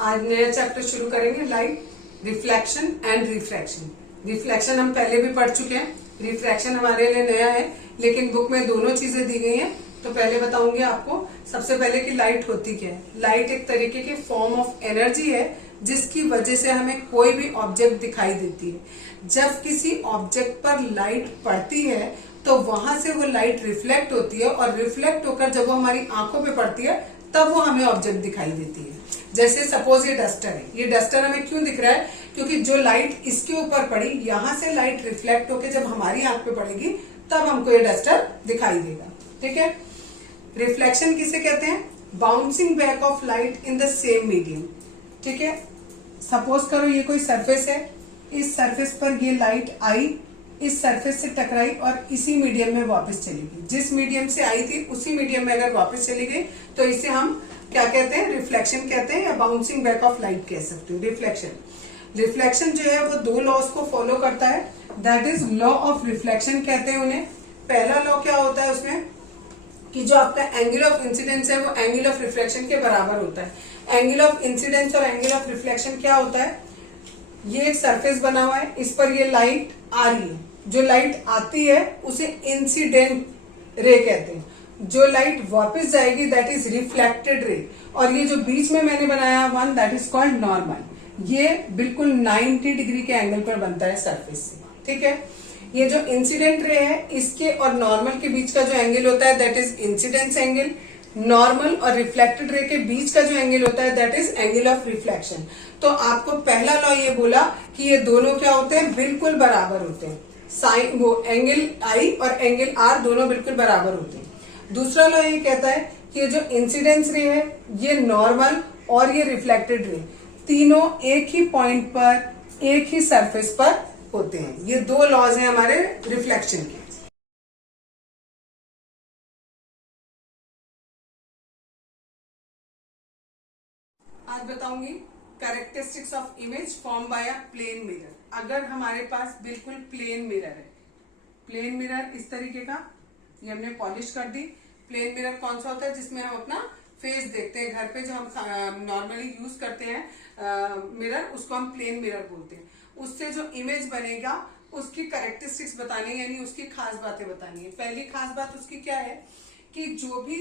आज नया चैप्टर शुरू करेंगे, light, reflection and refraction. Reflection हम पहले भी पढ़ चुके हैं, रिफ्रैक्शन हमारे लिए नया है, लेकिन बुक में दोनों चीजें दी गई हैं। तो पहले बताऊंगी आपको सबसे पहले कि लाइट होती क्या है। लाइट एक तरीके की फॉर्म ऑफ एनर्जी है जिसकी वजह से हमें कोई भी ऑब्जेक्ट दिखाई देती है। जब किसी ऑब्जेक्ट पर लाइट पड़ती है तो वहां से वो लाइट रिफ्लेक्ट होती है और रिफ्लेक्ट होकर जब वो हमारी आंखों पे पड़ती है तब वो हमें ऑब्जेक्ट दिखाई देती है। जैसे सपोज ये डस्टर है, ये डस्टर हमें क्यों दिख रहा है? क्योंकि जो लाइट इसके ऊपर पड़ी, यहां से लाइट रिफ्लेक्ट होकर जब हमारी आंख पे पड़ेगी तब हमको ये डस्टर दिखाई देगा। ठीक है। रिफ्लेक्शन किसे कहते हैं? Bouncing back of light in the same medium. ठीक है। सपोज करो ये कोई सरफेस है, इस सरफेस पर ये लाइट आई, इस सरफेस से टकराई और इसी मीडियम में वापस चली गई। जिस मीडियम से आई थी उसी मीडियम में अगर वापस चली गई तो इसे हम क्या कहते हैं? रिफ्लेक्शन कहते हैं, या बाउंसिंग बैक ऑफ लाइट कह सकते हो। रिफ्लेक्शन जो है वो दो लॉज को फॉलो करता है, that is law of reflection कहते हैं उन्हें। पहला लॉ क्या होता है उसमें कि जो आपका एंगल ऑफ इंसिडेंस है वो एंगल ऑफ रिफ्लेक्शन के बराबर होता है। एंगल ऑफ इंसिडेंस और एंगल ऑफ रिफ्लेक्शन क्या होता है? ये एक सरफेस बना हुआ है, इस पर ये लाइट आ रही है, जो लाइट आती है उसे इंसिडेंट रे कहते हैं, जो लाइट वापस जाएगी दैट इज रिफ्लेक्टेड रे, और ये जो बीच में मैंने बनाया one that is called normal. ये बिल्कुल 90 डिग्री के एंगल पर बनता है सरफेस से। ठीक है। ये जो इंसिडेंट रे है इसके और नॉर्मल के बीच का जो एंगल होता है that is incidence angle. Normal और रिफ्लेक्टेड रे के बीच का जो एंगल होता है that is angle of reflection. तो आपको पहला लॉ ये बोला कि ये दोनों क्या होते हैं? बिल्कुल बराबर होते हैं। साइन वो एंगल आई और एंगल आर दोनों बिल्कुल बराबर होते हैं। दूसरा लॉ ये कहता है कि ये जो इंसिडेंस रे है, ये नॉर्मल और ये रिफ्लेक्टेड रे तीनों एक ही पॉइंट पर एक ही सरफेस पर होते हैं। ये दो लॉज हैं हमारे रिफ्लेक्शन के। आज बताऊंगी characteristics of image form by a plane mirror. अगर हमारे पास बिल्कुल प्लेन मिरर है, प्लेन मिरर इस तरीके का, ये हमने पॉलिश कर दी। प्लेन मिरर कौन सा होता है? जिसमें हम अपना फेस देखते हैं घर पे, जो हम नॉर्मली यूज करते हैं मिरर, उसको हम प्लेन मिरर बोलते हैं। उससे जो इमेज बनेगा उसकी कैरेक्टरिस्टिक्स बतानी है, यानी उसकी खास बातें बतानी है। पहली खास बात उसकी क्या है कि जो भी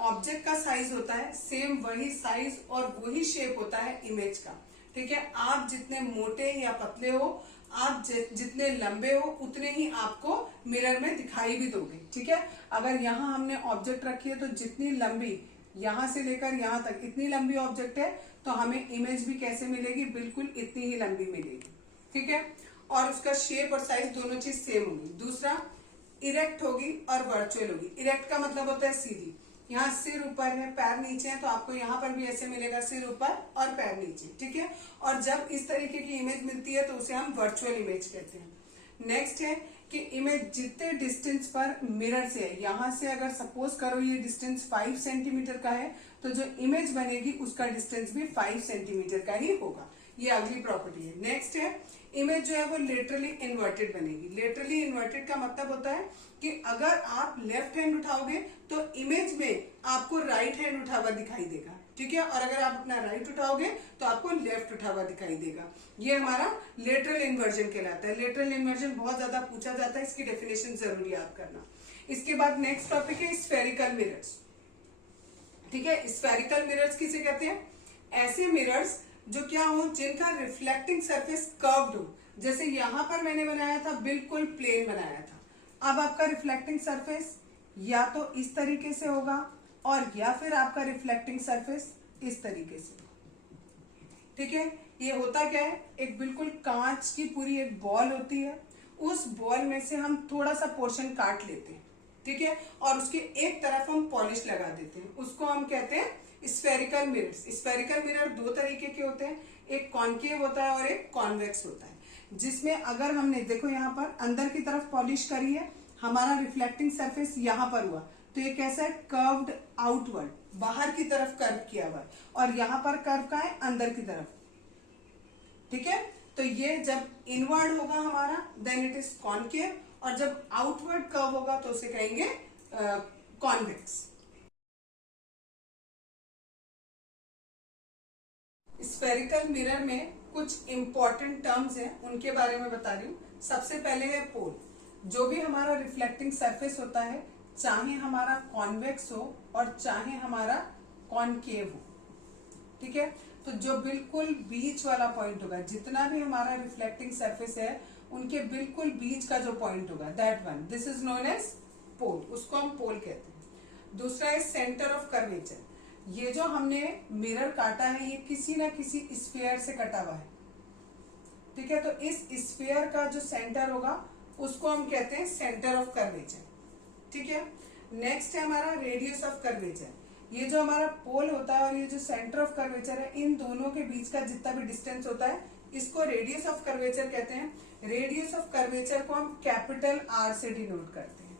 ऑब्जेक्ट का साइज होता है सेम वही साइज और वही शेप होता है इमेज का। ठीक है। आप जितने मोटे या पतले हो, आप जितने लंबे हो, उतने ही आपको मिरर में दिखाई भी दोगे। ठीक है। अगर यहाँ हमने ऑब्जेक्ट रखी है तो जितनी लंबी यहां से लेकर यहां तक इतनी लंबी ऑब्जेक्ट है तो हमें इमेज भी कैसे मिलेगी? बिल्कुल इतनी ही लंबी मिलेगी। ठीक है। और उसका शेप और साइज दोनों चीज सेम होगी। दूसरा, इरेक्ट होगी और वर्चुअल होगी। इरेक्ट का मतलब होता है सीधी। यहाँ सिर ऊपर है, पैर नीचे है, तो आपको यहाँ पर भी ऐसे मिलेगा, सिर ऊपर और पैर नीचे। ठीक है। और जब इस तरीके की इमेज मिलती है तो उसे हम वर्चुअल इमेज कहते हैं। नेक्स्ट है कि इमेज जितने डिस्टेंस पर मिरर से है, यहां से अगर सपोज करो ये डिस्टेंस 5 सेंटीमीटर का है तो जो इमेज बनेगी उसका डिस्टेंस भी 5 सेंटीमीटर का ही होगा। ये अगली प्रॉपर्टी है। नेक्स्ट है, इमेज जो है वो लेटरली इन्वर्टेड बनेगी। लेटरली इन्वर्टेड का मतलब होता है कि अगर आप लेफ्ट हैंड उठाओगे तो इमेज में आपको राइट हैंड उठा हुआ दिखाई देगा। ठीक है। और अगर आप अपना राइट उठाओगे तो आपको लेफ्ट उठा हुआ दिखाई देगा। ये हमारा लेटरल इन्वर्जन कहलाता है। लेटरल इन्वर्जन बहुत ज्यादा पूछा जाता है, इसकी डेफिनेशन जरूर याद करना। इसके बाद नेक्स्ट टॉपिक है स्फेरिकल मिरर्स। ठीक है। स्फेरिकल मिरर्स किसे कहते हैं? ऐसे मिरर्स जो क्या हो, जिनका रिफ्लेक्टिंग सरफेस कर्व्ड हो। जैसे यहां पर मैंने बनाया था बिल्कुल प्लेन बनाया था। अब आपका रिफ्लेक्टिंग सरफेस या तो इस तरीके से होगा और या फिर आपका रिफ्लेक्टिंग सरफेस इस तरीके से। ठीक है। ये होता क्या है? एक बिल्कुल कांच की पूरी एक बॉल होती है, उस बॉल में से हम थोड़ा सा पोर्शन काट लेते हैं। ठीक है। और उसके एक तरफ हम पॉलिश लगा देते हैं, उसको हम कहते हैं स्फेरिकल मिरर्स। स्फेरिकल मिरर दो तरीके के होते हैं, एक कॉन्केव होता है और एक कॉन्वेक्स होता है। जिसमें अगर हमने देखो यहाँ पर अंदर की तरफ पॉलिश करी है, हमारा रिफ्लेक्टिंग सरफेस यहाँ पर हुआ तो ये कैसा है? कर्व्ड आउटवर्ड, बाहर की तरफ कर्व किया हुआ है, और यहाँ पर कर्व का है अंदर की तरफ। ठीक है। तो ये जब इनवर्ड होगा हमारा देन इट इज कॉन्केव, और जब आउटवर्ड कर्व होगा तो उसे कहेंगे कॉन्वेक्स। स्फेरिकल मिरर में कुछ इंपॉर्टेंट टर्म्स हैं, उनके बारे में बता रही हूँ। सबसे पहले है पोल। जो भी हमारा रिफ्लेक्टिंग सरफेस होता है, चाहे हमारा कॉन्वेक्स हो और चाहे हमारा कॉनकेव हो, ठीक है, तो जो बिल्कुल बीच वाला पॉइंट होगा, जितना भी हमारा रिफ्लेक्टिंग सरफेस है उनके बिल्कुल बीच का जो पॉइंट होगा, that one, this is known as pole, उसको हम पोल कहते हैं। दूसरा है सेंटर ऑफ कर्वेचर। ये जो हमने मिरर काटा है ये किसी ना किसी स्फीयर से कटा हुआ है, ठीक है, तो इस स्फीयर का जो सेंटर होगा उसको हम कहते हैं सेंटर ऑफ कर्वेचर, ठीक है। नेक्स्ट है हमारा रेडियस ऑफ कर्वेचर। ये जो हमारा पोल होता है और ये जो सेंटर ऑफ कर्वेचर है, इन दोनों के बीच का जितना भी डिस्टेंस होता है इसको रेडियस ऑफ कर्वेचर कहते हैं। रेडियस ऑफ कर्वेचर को हम कैपिटल आर से डिनोट करते हैं,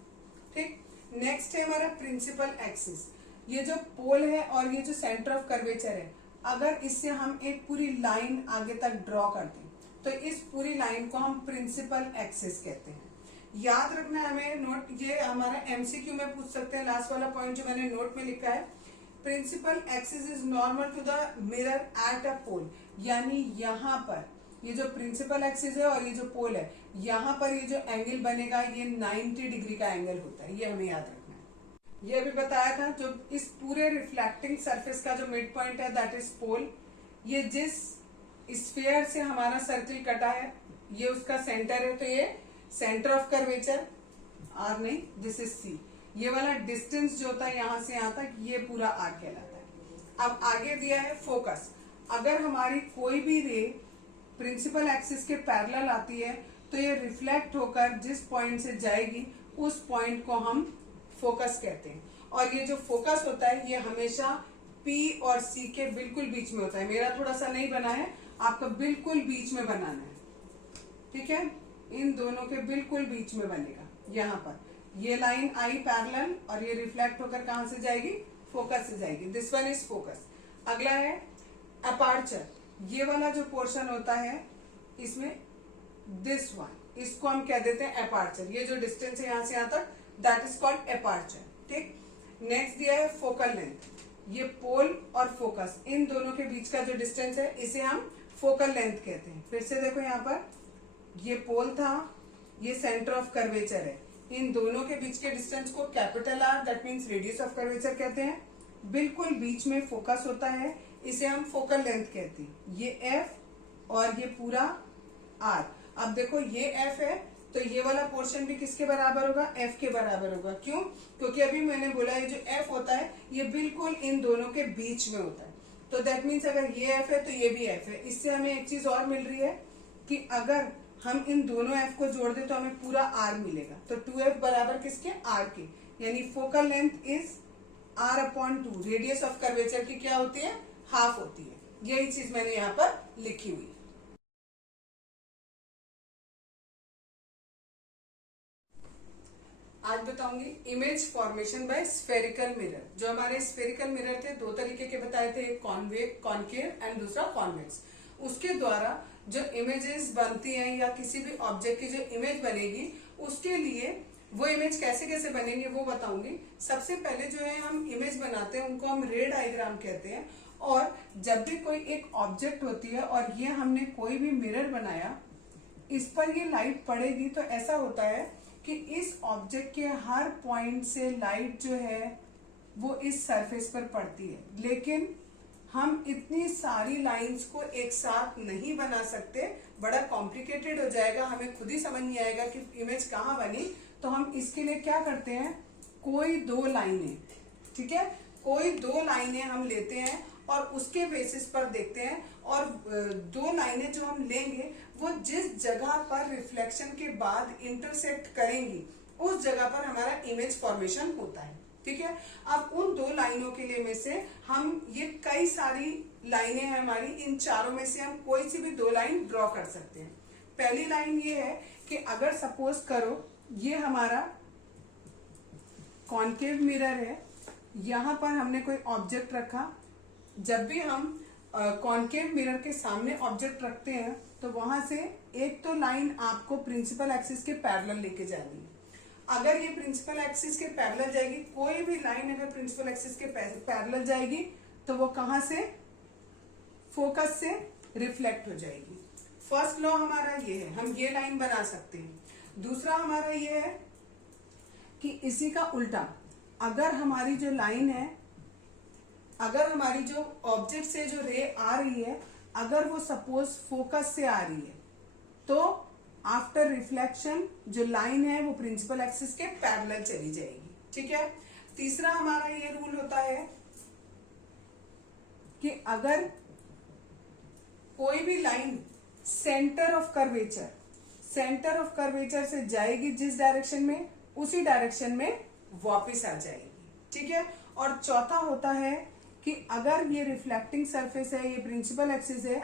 ठीक। नेक्स्ट है हमारा प्रिंसिपल एक्सिस। ये जो पोल है और ये जो सेंटर ऑफ कर्वेचर है, अगर इससे हम एक पूरी लाइन आगे तक ड्रॉ करते हैं तो इस पूरी लाइन को हम प्रिंसिपल एक्सिस कहते हैं। याद रखना है हमें, नोट, ये हमारा एमसीक्यू में पूछ सकते हैं। लास्ट वाला पॉइंट जो मैंने नोट में लिखा है, principal axis is normal to the mirror at a pole, यानी यहाँ पर ये जो प्रिंसिपल एक्सिस है और ये जो पोल है, यहाँ पर ये जो एंगल बनेगा ये 90 डिग्री का एंगल होता है, ये हमें याद रखना है। ये भी बताया था, जो इस पूरे रिफ्लेक्टिंग सरफेस का जो मिड पॉइंट है दैट इज पोल। ये जिस स्फीयर से हमारा सर्किल कटा है ये उसका सेंटर है, तो ये सेंटर ऑफ कर्वेचर, आर नहीं, दिस इज सी। ये वाला डिस्टेंस जो होता है यहां से यहां तक, ये पूरा आर कहलाता है। अब आगे दिया है फोकस। अगर हमारी कोई भी रे प्रिंसिपल एक्सिस के पैरेलल आती है तो ये रिफ्लेक्ट होकर जिस पॉइंट से जाएगी उस पॉइंट को हम फोकस कहते हैं। और ये जो फोकस होता है ये हमेशा P और C के बिल्कुल बीच में होता है। मेरा थोड़ा सा नहीं बना है, आपका बिल्कुल बीच में बनाना है, ठीक है, इन दोनों के बिल्कुल बीच में बनेगा। यहाँ पर ये लाइन आई पैरेलल और ये रिफ्लेक्ट होकर कहां से जाएगी, फोकस से जाएगी। This one is focus. अगला है अपर्चर। ये वाला जो पोर्शन होता है इसमें, दिस वन, इसको हम कह देते हैं अपर्चर। ये जो डिस्टेंस है यहां से यहां तक, दैट इज कॉल्ड अपर्चर, ठीक। नेक्स्ट दिया है फोकल लेंथ। ये पोल और फोकस, इन दोनों के बीच का जो डिस्टेंस है इसे हम फोकल लेंथ कहते हैं। फिर से देखो यहाँ पर ये पोल था, ये सेंटर ऑफ कर्वेचर है, इन दोनों के बीच के डिस्टेंस को capital R, that means radius of curvature कहते हैं। बिल्कुल बीच में फोकस होता है, इसे हम फोकल लेंथ कहते हैं। ये एफ और ये पूरा आर। अब देखो ये एफ है तो ये वाला पोर्शन भी किसके बराबर होगा, एफ के बराबर होगा। क्यों? क्योंकि अभी मैंने बोला ये जो एफ होता है ये बिल्कुल इन दोनों के बीच में होता है, तो दैट मीन्स अगर ये एफ है तो ये भी एफ है। इससे हमें एक चीज और मिल रही है कि अगर हम इन दोनों एफ को जोड़ दें तो हमें पूरा आर मिलेगा। तो 2f बराबर किसके, आर के, यानी focal length is r/2। Radius of curvature की क्या होती है, हाफ होती है। यही चीज मैंने यहाँ पर लिखी हुई। आज बताऊंगी image formation bye spherical mirror. जो हमारे स्फेरिकल मिरर थे दो तरीके के बताए थे, एक कॉनकेव एंड दूसरा कॉन्वेक्स। उसके द्वारा जो इमेजेस बनती हैं या किसी भी ऑब्जेक्ट की जो इमेज बनेगी उसके लिए वो इमेज कैसे कैसे बनेंगे वो बताऊंगी। सबसे पहले जो है हम इमेज बनाते हैं उनको हम रे डायग्राम कहते हैं। और जब भी कोई एक ऑब्जेक्ट होती है और ये हमने कोई भी मिरर बनाया, इस पर ये लाइट पड़ेगी तो ऐसा होता है कि इस ऑब्जेक्ट के हर पॉइंट से लाइट जो है वो इस सरफेस पर पड़ती है। लेकिन हम इतनी सारी लाइंस को एक साथ नहीं बना सकते, बड़ा कॉम्प्लिकेटेड हो जाएगा, हमें खुद ही समझ नहीं आएगा कि इमेज कहाँ बनी। तो हम इसके लिए क्या करते हैं, कोई दो लाइनें, ठीक है, कोई दो लाइनें हम लेते हैं और उसके बेसिस पर देखते हैं। और दो लाइनें जो हम लेंगे वो जिस जगह पर रिफ्लेक्शन के बाद इंटरसेक्ट करेंगी उस जगह पर हमारा इमेज फॉर्मेशन होता है, ठीक है। अब उन दो लाइनों के लिए में से हम, ये कई सारी लाइनें हैं हमारी, इन चारों में से हम कोई सी भी दो लाइन ड्रॉ कर सकते हैं। पहली लाइन ये है कि अगर सपोज करो ये हमारा कॉनकेव मिरर है, यहां पर हमने कोई ऑब्जेक्ट रखा। जब भी हम कॉनकेव मिरर के सामने ऑब्जेक्ट रखते हैं तो वहां से एक तो लाइन आपको प्रिंसिपल एक्सिस के पैरेलल लेके जानी है। अगर ये प्रिंसिपल एक्सिस के पैरेलल जाएगी, कोई भी लाइन अगर प्रिंसिपल एक्सिस के पैरेलल जाएगी तो वो कहां से, फोकस से रिफ्लेक्ट हो जाएगी। फर्स्ट लॉ हमारा ये है, हम ये लाइन बना सकते हैं। दूसरा हमारा ये है कि इसी का उल्टा, अगर हमारी जो लाइन है, अगर हमारी जो ऑब्जेक्ट से जो रे आ रही है, अगर वो सपोज फोकस से आ रही है, तो आफ्टर रिफ्लेक्शन जो लाइन है वो प्रिंसिपल एक्सिस के पैरेलल चली जाएगी। ठीक है। तीसरा हमारा ये रूल होता है कि अगर कोई भी लाइन सेंटर ऑफ कर्वेचर से जाएगी जिस डायरेक्शन में, उसी डायरेक्शन में वापस आ जाएगी। ठीक है। और चौथा होता है कि अगर ये रिफ्लेक्टिंग सरफेस है, ये प्रिंसिपल एक्सिस है,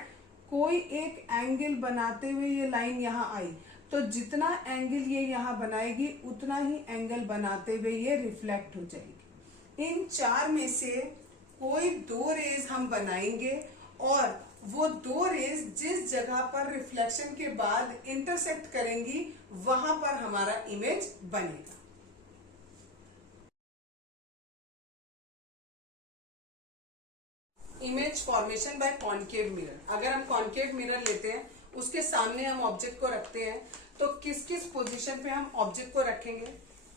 कोई एक एंगल बनाते हुए ये लाइन यहाँ आई, तो जितना एंगल ये यहाँ बनाएगी उतना ही एंगल बनाते हुए ये रिफ्लेक्ट हो जाएगी। इन चार में से कोई दो रेज हम बनाएंगे और वो दो रेज जिस जगह पर रिफ्लेक्शन के बाद इंटरसेक्ट करेंगी वहां पर हमारा इमेज बनेगा। Image formation bye concave mirror. अगर हम कॉन्केव मिरर लेते हैं, उसके सामने हम ऑब्जेक्ट को रखते हैं, तो किस किस पोजीशन पे हम ऑब्जेक्ट को रखेंगे,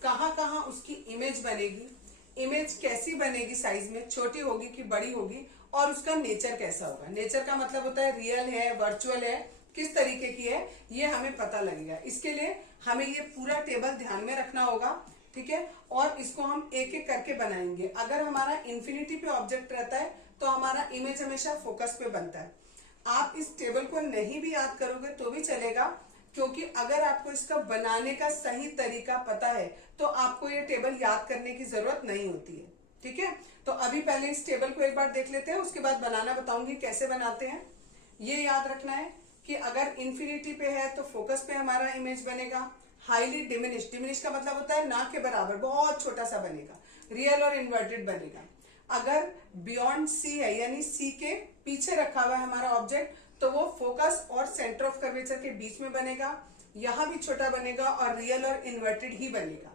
कहाँ कहाँ उसकी इमेज बनेगी, इमेज कैसी बनेगी, साइज में छोटी होगी कि बड़ी होगी, और उसका नेचर कैसा होगा। नेचर का मतलब होता है रियल है, वर्चुअल है, किस तरीके की है, ये हमें पता लगेगा। इसके लिए हमें ये पूरा टेबल ध्यान में रखना होगा। ठीक है। और इसको हम एक एक करके बनाएंगे। अगर हमारा इन्फिनिटी पे ऑब्जेक्ट रहता है तो हमारा इमेज हमेशा फोकस पे बनता है। आप इस टेबल को नहीं भी याद करोगे तो भी चलेगा, क्योंकि अगर आपको इसका बनाने का सही तरीका पता है तो आपको ये टेबल याद करने की जरूरत नहीं होती है। ठीक है। तो अभी पहले इस टेबल को एक बार देख लेते हैं, उसके बाद बनाना बताऊंगी कैसे बनाते हैं। ये याद रखना है कि अगर इन्फिनिटी पे है तो फोकस पे हमारा इमेज बनेगा। हाईली डिमिनिश, डिमिनिश का मतलब होता है ना के बराबर, बहुत छोटा सा बनेगा। रियल और इन्वर्टेड बनेगा। अगर बियॉन्ड सी है, यानी सी के पीछे रखा हुआ है हमारा ऑब्जेक्ट, तो वो फोकस और सेंटर ऑफ कर्वेचर के बीच में बनेगा। यहां भी छोटा बनेगा और रियल और इन्वर्टेड ही बनेगा।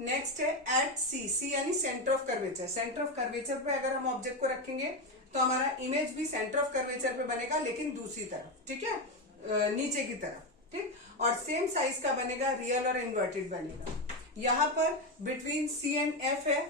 नेक्स्ट है एट सी, सी यानी centre of curvature. Centre of curvature पे अगर हम ऑब्जेक्ट को रखेंगे तो हमारा इमेज भी सेंटर ऑफ कर्वेचर पे बनेगा, लेकिन दूसरी तरफ। ठीक है, नीचे की तरफ। ठीक। और सेम साइज का बनेगा, रियल और इन्वर्टेड बनेगा। यहाँ पर बिटवीन सी एंड एफ है,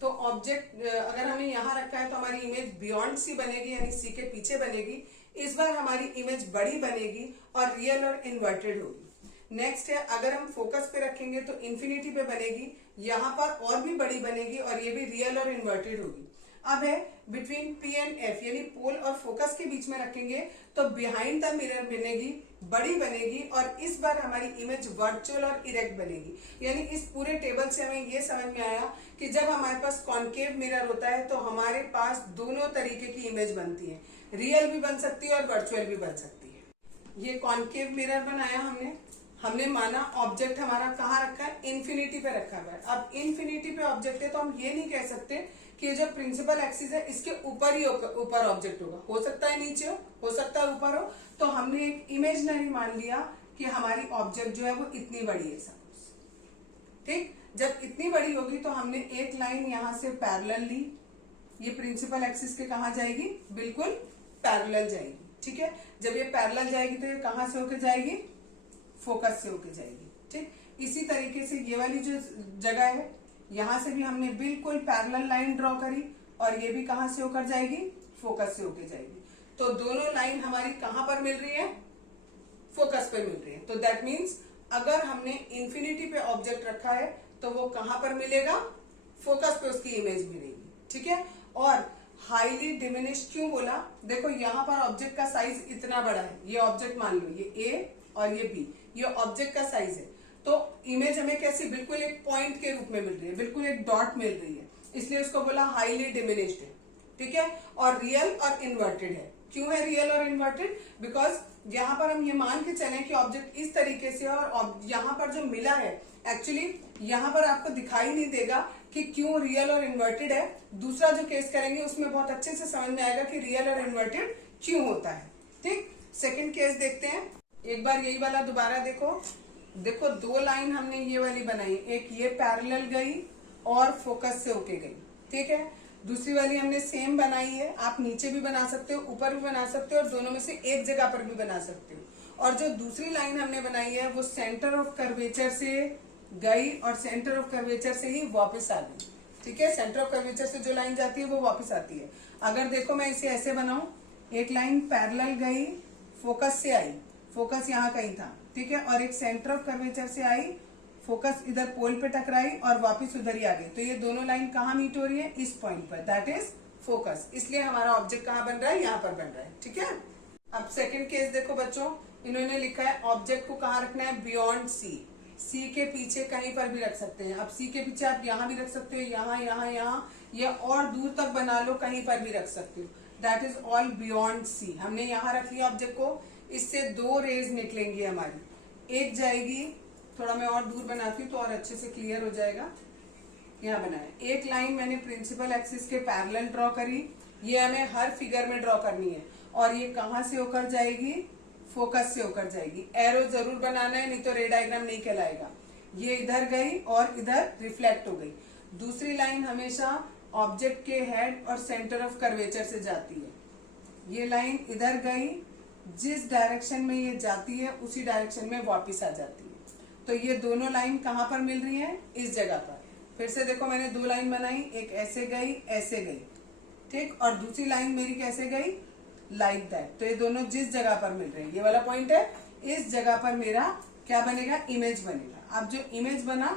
तो ऑब्जेक्ट अगर हमें यहाँ रखा है तो हमारी इमेज बियॉन्ड सी बनेगी, यानी सी के पीछे बनेगी। इस बार हमारी इमेज बड़ी बनेगी और रियल और इन्वर्टेड होगी। नेक्स्ट है, अगर हम फोकस पे रखेंगे तो इन्फिनिटी पे बनेगी, यहाँ पर और भी बड़ी बनेगी और ये भी रियल और इन्वर्टेड होगी। अब है बिटवीन पी एंड एफ, यानी पोल और फोकस के बीच में रखेंगे तो बिहाइंड द मिरर बनेगी, बड़ी बनेगी, और इस बार हमारी इमेज वर्चुअल और इरेक्ट बनेगी। यानी इस पूरे टेबल से हमें ये समझ में आया कि जब हमारे पास कॉन्केव मिरर होता है तो हमारे पास दोनों तरीके की इमेज बनती है, रियल भी बन सकती है और वर्चुअल भी बन सकती है। ये कॉन्केव मिरर बनाया हमने माना ऑब्जेक्ट हमारा कहाँ रखा है, इन्फिनिटी पे रखा हुआ है। अब इन्फिनिटी पे ऑब्जेक्ट है तो हम ये नहीं कह सकते कि जो प्रिंसिपल एक्सिस है इसके ऊपर ही ऊपर ऑब्जेक्ट होगा। हो सकता है नीचे हो सकता है ऊपर हो। तो हमने एक इमेजनरी मान लिया कि हमारी ऑब्जेक्ट जो है वो इतनी बड़ी है सपोज। ठीक। जब इतनी बड़ी होगी तो हमने एक लाइन यहां से पैरेलल ली, ये प्रिंसिपल एक्सिस के कहाँ जाएगी, बिल्कुल पैरेलल जाएगी। ठीक है। जब ये पैरेलल जाएगी तो ये कहां से होके जाएगी, फोकस से होके जाएगी। ठीक। इसी तरीके से ये वाली जो जगह है, यहां से भी हमने बिल्कुल पैरेलल लाइन ड्रॉ करी और ये भी कहां से होकर जाएगी, फोकस से होके जाएगी। तो दोनों लाइन हमारी कहां पर मिल रही है, फोकस पे मिल रही है। तो दैट मीन्स अगर हमने इन्फिनिटी पे ऑब्जेक्ट रखा है तो वो कहां पर मिलेगा, फोकस पे उसकी इमेज मिलेगी। ठीक है। और हाईली डिमिनिश क्यों बोला, देखो यहाँ पर ऑब्जेक्ट का साइज इतना बड़ा है, ये ऑब्जेक्ट मान लो ये ए और ये बी, ये ऑब्जेक्ट का साइज है, तो इमेज हमें कैसी, बिल्कुल एक पॉइंट के रूप में मिल रही है, बिल्कुल एक डॉट मिल रही है, इसलिए उसको बोला हाईली डिमिनिश्ड है। ठीक है। और रियल और इन्वर्टेड है। क्यों है रियल और इन्वर्टेड, बिकॉज यहाँ पर हम ये मान के चले कि ऑब्जेक्ट इस तरीके से, और यहाँ पर जो मिला है एक्चुअली यहाँ पर आपको दिखाई नहीं देगा कि क्यों रियल और इन्वर्टेड है। दूसरा जो केस करेंगे उसमें बहुत अच्छे से समझ में आएगा कि रियल और इन्वर्टेड क्यों होता है। ठीक। सेकंड केस देखते हैं, एक बार यही वाला दोबारा देखो दो लाइन हमने ये वाली बनाई, एक ये पैरेलल गई और फोकस से होके गई। ठीक है। दूसरी वाली हमने सेम बनाई है, आप नीचे भी बना सकते हो, ऊपर भी बना सकते हो, और दोनों में से एक जगह पर भी बना सकते हो। और जो दूसरी लाइन हमने बनाई है वो सेंटर ऑफ कर्वेचर से गई और सेंटर ऑफ कर्वेचर से ही वापस आ गई। ठीक है, सेंटर ऑफ कर्वेचर से जो लाइन जाती है वो वापस आती है। अगर देखो मैं इसे ऐसे बनाऊं, एक लाइन पैरेलल गई, फोकस से आई, फोकस यहाँ कहीं था, ठीक है, और एक सेंटर ऑफ कर्वेचर से आई, फोकस इधर पोल पे टकराई और वापस उधर ही आ गई। तो ये दोनों लाइन कहाँ मीट हो रही है? इस पॉइंट पर, दैट इज फोकस। इसलिए हमारा ऑब्जेक्ट कहाँ बन रहा है? यहाँ पर बन रहा है। ठीक है, अब सेकंड केस देखो बच्चों, इन्होंने लिखा है ऑब्जेक्ट को कहाँ रखना है? बियॉन्ड सी। सी के पीछे कहीं पर भी रख सकते हैं। अब सी के पीछे आप यहाँ भी रख सकते हो, यहाँ यहाँ यहाँ, या और दूर तक बना लो, कहीं पर भी रख सकते हो। That is all beyond C. हमने यहाँ रख लिया ऑब्जेक्ट को, इससे दो रेज निकलेंगी हमारी। एक जाएगी, थोड़ा मैं और दूर बनाती हूँ तो और अच्छे से क्लियर हो जाएगा। यहाँ बनाया, एक लाइन मैंने प्रिंसिपल एक्सिस के पैरेलल ड्रॉ करी, ये हमें हर फिगर में ड्रॉ करनी है। और ये कहाँ से होकर जाएगी? फोकस से होकर जाएगी। एरो जरूर बनाना है, नहीं तो रे डायग्राम नहीं कहलाएगा। ये इधर गई और इधर रिफ्लेक्ट हो गई। दूसरी लाइन हमेशा ऑब्जेक्ट के हेड और सेंटर ऑफ कर्वेचर से जाती है। ये लाइन इधर गई, जिस डायरेक्शन में ये जाती है उसी डायरेक्शन में वापस आ जाती है। तो ये दोनों लाइन कहाँ पर मिल रही है? इस जगह पर। फिर से देखो, मैंने दो लाइन बनाई, एक ऐसे गई, ऐसे गई, ठीक, और दूसरी लाइन मेरी कैसे गई? Like that. तो ये दोनों जिस जगह पर मिल रहे हैं, ये वाला पॉइंट है, इस जगह पर मेरा क्या बनेगा? इमेज बनेगा। अब जो इमेज बना,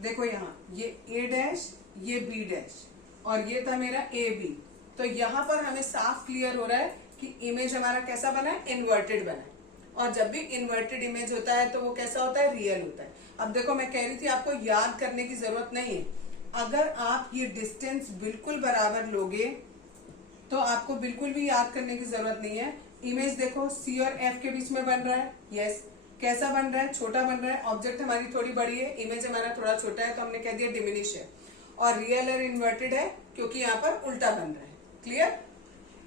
देखो यहाँ ये ए डैश, ये बी डैश, और ये था मेरा ए बी। तो यहाँ पर हमें साफ क्लियर हो रहा है कि इमेज हमारा कैसा बना है? इन्वर्टेड बना है। और जब भी इन्वर्टेड इमेज होता है तो वो कैसा होता है? रियल होता है। अब देखो, मैं कह रही थी आपको याद करने की जरूरत नहीं है। अगर आप ये डिस्टेंस बिल्कुल बराबर लोगे तो आपको बिल्कुल भी याद करने की जरूरत नहीं है। इमेज देखो, सी और एफ के बीच में बन रहा है। यस, कैसा बन रहा है? छोटा बन रहा है। ऑब्जेक्ट हमारी थोड़ी बड़ी है, इमेज हमारा थोड़ा छोटा है, तो हमने कह दिया डिमिनिश है। और रियल और इन्वर्टेड है क्योंकि यहाँ पर उल्टा बन रहा है। क्लियर?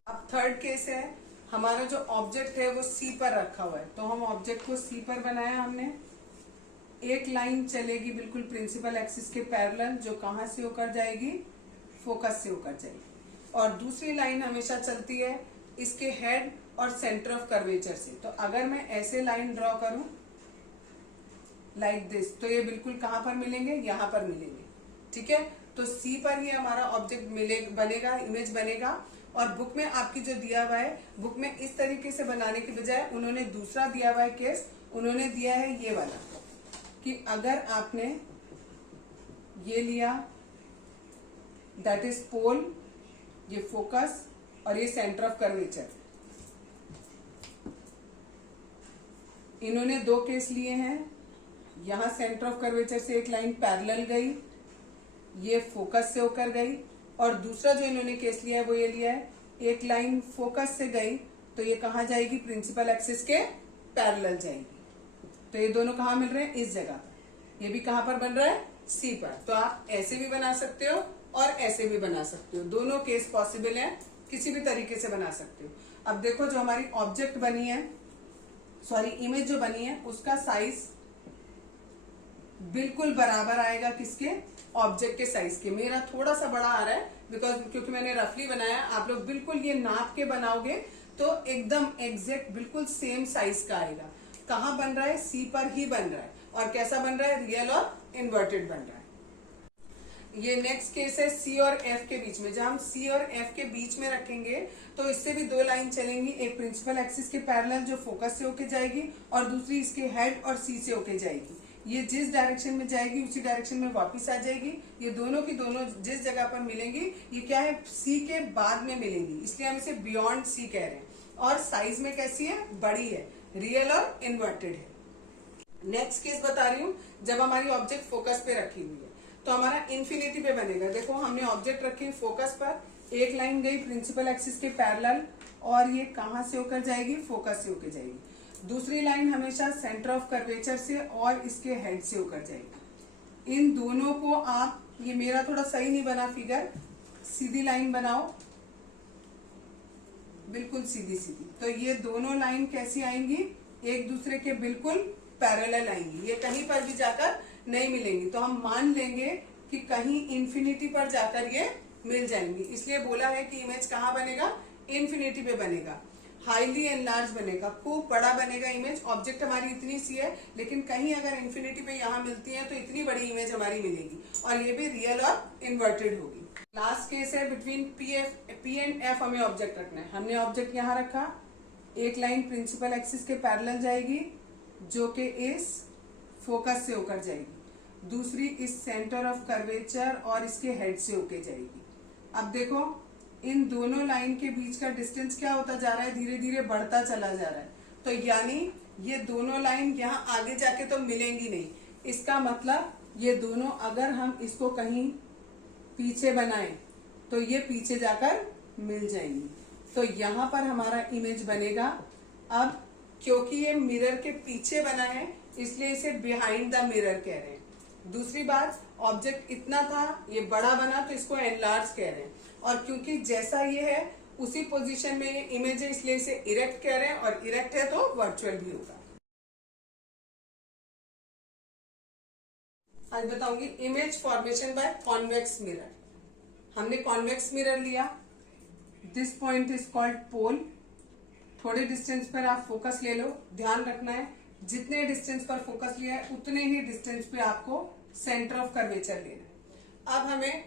अब थर्ड केस है, हमारा जो ऑब्जेक्ट है वो सी पर रखा हुआ है। तो हम ऑब्जेक्ट को सी पर बनाया हमने। एक लाइन चलेगी बिल्कुल प्रिंसिपल एक्सिस के पैरेलल, जो कहाँ से होकर जाएगी? फोकस से होकर जाएगी। और दूसरी लाइन हमेशा चलती है इसके हेड और सेंटर ऑफ कर्वेचर से। तो अगर मैं ऐसे लाइन ड्रॉ करूं लाइक दिस, तो ये बिल्कुल कहाँ पर मिलेंगे? यहाँ पर मिलेंगे। ठीक है, तो सी पर ही हमारा ऑब्जेक्ट बनेगा, इमेज बनेगा। और बुक में आपकी जो दिया हुआ है, बुक में इस तरीके से बनाने की बजाय उन्होंने दूसरा दिया हुआ है केस, उन्होंने दिया है ये वाला, कि अगर आपने ये लिया, दैट इज पोल, ये फोकस, और ये सेंटर ऑफ कर्वेचर। इन्होंने दो केस लिए हैं। यहां सेंटर ऑफ कर्वेचर से एक लाइन पैरेलल गई, ये फोकस से होकर गई। और दूसरा जो इन्होंने केस लिया है वो ये लिया है, एक लाइन फोकस से गई तो ये कहाँ जाएगी? प्रिंसिपल एक्सिस के पैरेलल जाएगी। तो ये दोनों कहाँ मिल रहे हैं? इस जगह पर। ये भी कहाँ पर बन रहा है? सी पर। तो आप ऐसे भी बना सकते हो और ऐसे भी बना सकते हो, दोनों केस पॉसिबल है, किसी भी तरीके से बना सकते हो। अब देखो, जो हमारी ऑब्जेक्ट बनी है, सॉरी इमेज जो बनी है, उसका साइज बिल्कुल बराबर आएगा किसके? ऑब्जेक्ट के साइज के। मेरा थोड़ा सा बड़ा आ रहा है क्योंकि मैंने रफली बनाया। आप लोग बिल्कुल ये नाप के बनाओगे तो एकदम एग्जैक्ट बिल्कुल सेम साइज का आएगा। कहाँ बन रहा है? सी पर ही बन रहा है। और कैसा बन रहा है? रियल और इन्वर्टेड बन रहा है। ये नेक्स्ट केस है सी और एफ के बीच में। जब हम सी और एफ के बीच में रखेंगे तो इससे भी दो लाइन चलेंगी, एक प्रिंसिपल एक्सिस के पैरेलल जो फोकस से होके जाएगी, और दूसरी इसके हेड और सी से होके जाएगी। ये जिस डायरेक्शन में जाएगी उसी डायरेक्शन में वापस आ जाएगी। ये दोनों की दोनों जिस जगह पर मिलेंगी, ये क्या है? सी के बाद में मिलेंगी, इसलिए हम इसे बियॉन्ड सी कह रहे हैं। और साइज में कैसी है? बड़ी है, रियल और इन्वर्टेड है। नेक्स्ट केस बता रही हूँ, जब हमारी ऑब्जेक्ट फोकस पे रखी हुई है तो हमारा इन्फिनिटी पे बनेगा। देखो, हमने ऑब्जेक्ट रखी फोकस पर, एक लाइन गई प्रिंसिपल एक्सिस के पैरेलल, और ये कहाँ से होकर जाएगी? फोकस से होकर जाएगी। दूसरी लाइन हमेशा सेंटर ऑफ कर्वेचर से और इसके हेड से होकर जाएगी। इन दोनों को आप, ये मेरा थोड़ा सही नहीं बना फिगर, सीधी लाइन बनाओ, बिल्कुल सीधी सीधी। तो ये दोनों लाइन कैसी आएंगी? एक दूसरे के बिल्कुल पैरेलल आएंगी, ये कहीं पर भी जाकर नहीं मिलेंगी। तो हम मान लेंगे कि कहीं इन्फिनिटी पर जाकर ये मिल जाएंगी। इसलिए बोला है कि इमेज कहाँ बनेगा, इन्फिनिटी पे बनेगा, हाईली एनलार्ज बनेगा, खूब बड़ा बनेगा इमेज। ऑब्जेक्ट हमारी इतनी सी है, लेकिन कहीं अगर इन्फिनिटी पे यहाँ मिलती है तो इतनी बड़ी इमेज हमारी मिलेगी, और ये भी रियल और इन्वर्टेड होगी। लास्ट केस है बिटवीन पी एंड एफ हमें ऑब्जेक्ट रखना है। हमने ऑब्जेक्ट यहाँ रखा, एक लाइन प्रिंसिपल एक्सिस के पैरेलल जाएगी जो कि इस फोकस से होकर जाएगी, दूसरी इस सेंटर ऑफ कर्वेचर और इसके हेड से होके जाएगी। अब देखो इन दोनों लाइन के बीच का डिस्टेंस क्या होता जा रहा है, धीरे धीरे बढ़ता चला जा रहा है। तो यानी ये दोनों लाइन यहाँ आगे जाके तो मिलेंगी नहीं। इसका मतलब ये दोनों अगर हम इसको कहीं पीछे बनाएं तो ये पीछे जाकर मिल जाएंगी। तो यहाँ पर हमारा इमेज बनेगा। अब क्योंकि ये मिरर के पीछे बना है इसलिए इसे बिहाइंड द मिरर कह रहे हैं। दूसरी बात, ऑब्जेक्ट इतना था, ये बड़ा बना तो इसको एनलार्ज कह रहे हैं, और क्योंकि जैसा ये है उसी पोजीशन में ये इमेज है इसलिए इसे इरेक्ट कह रहे हैं, और इरेक्ट है तो वर्चुअल भी होगा। आज बताऊंगी image formation by convex mirror. हमने कॉन्वेक्स मिरर लिया, this point is called pole. थोड़े डिस्टेंस पर आप फोकस ले लो, ध्यान रखना है जितने डिस्टेंस पर फोकस लिया है उतने ही डिस्टेंस पे आपको सेंटर ऑफ कर्वेचर लेना है। अब हमें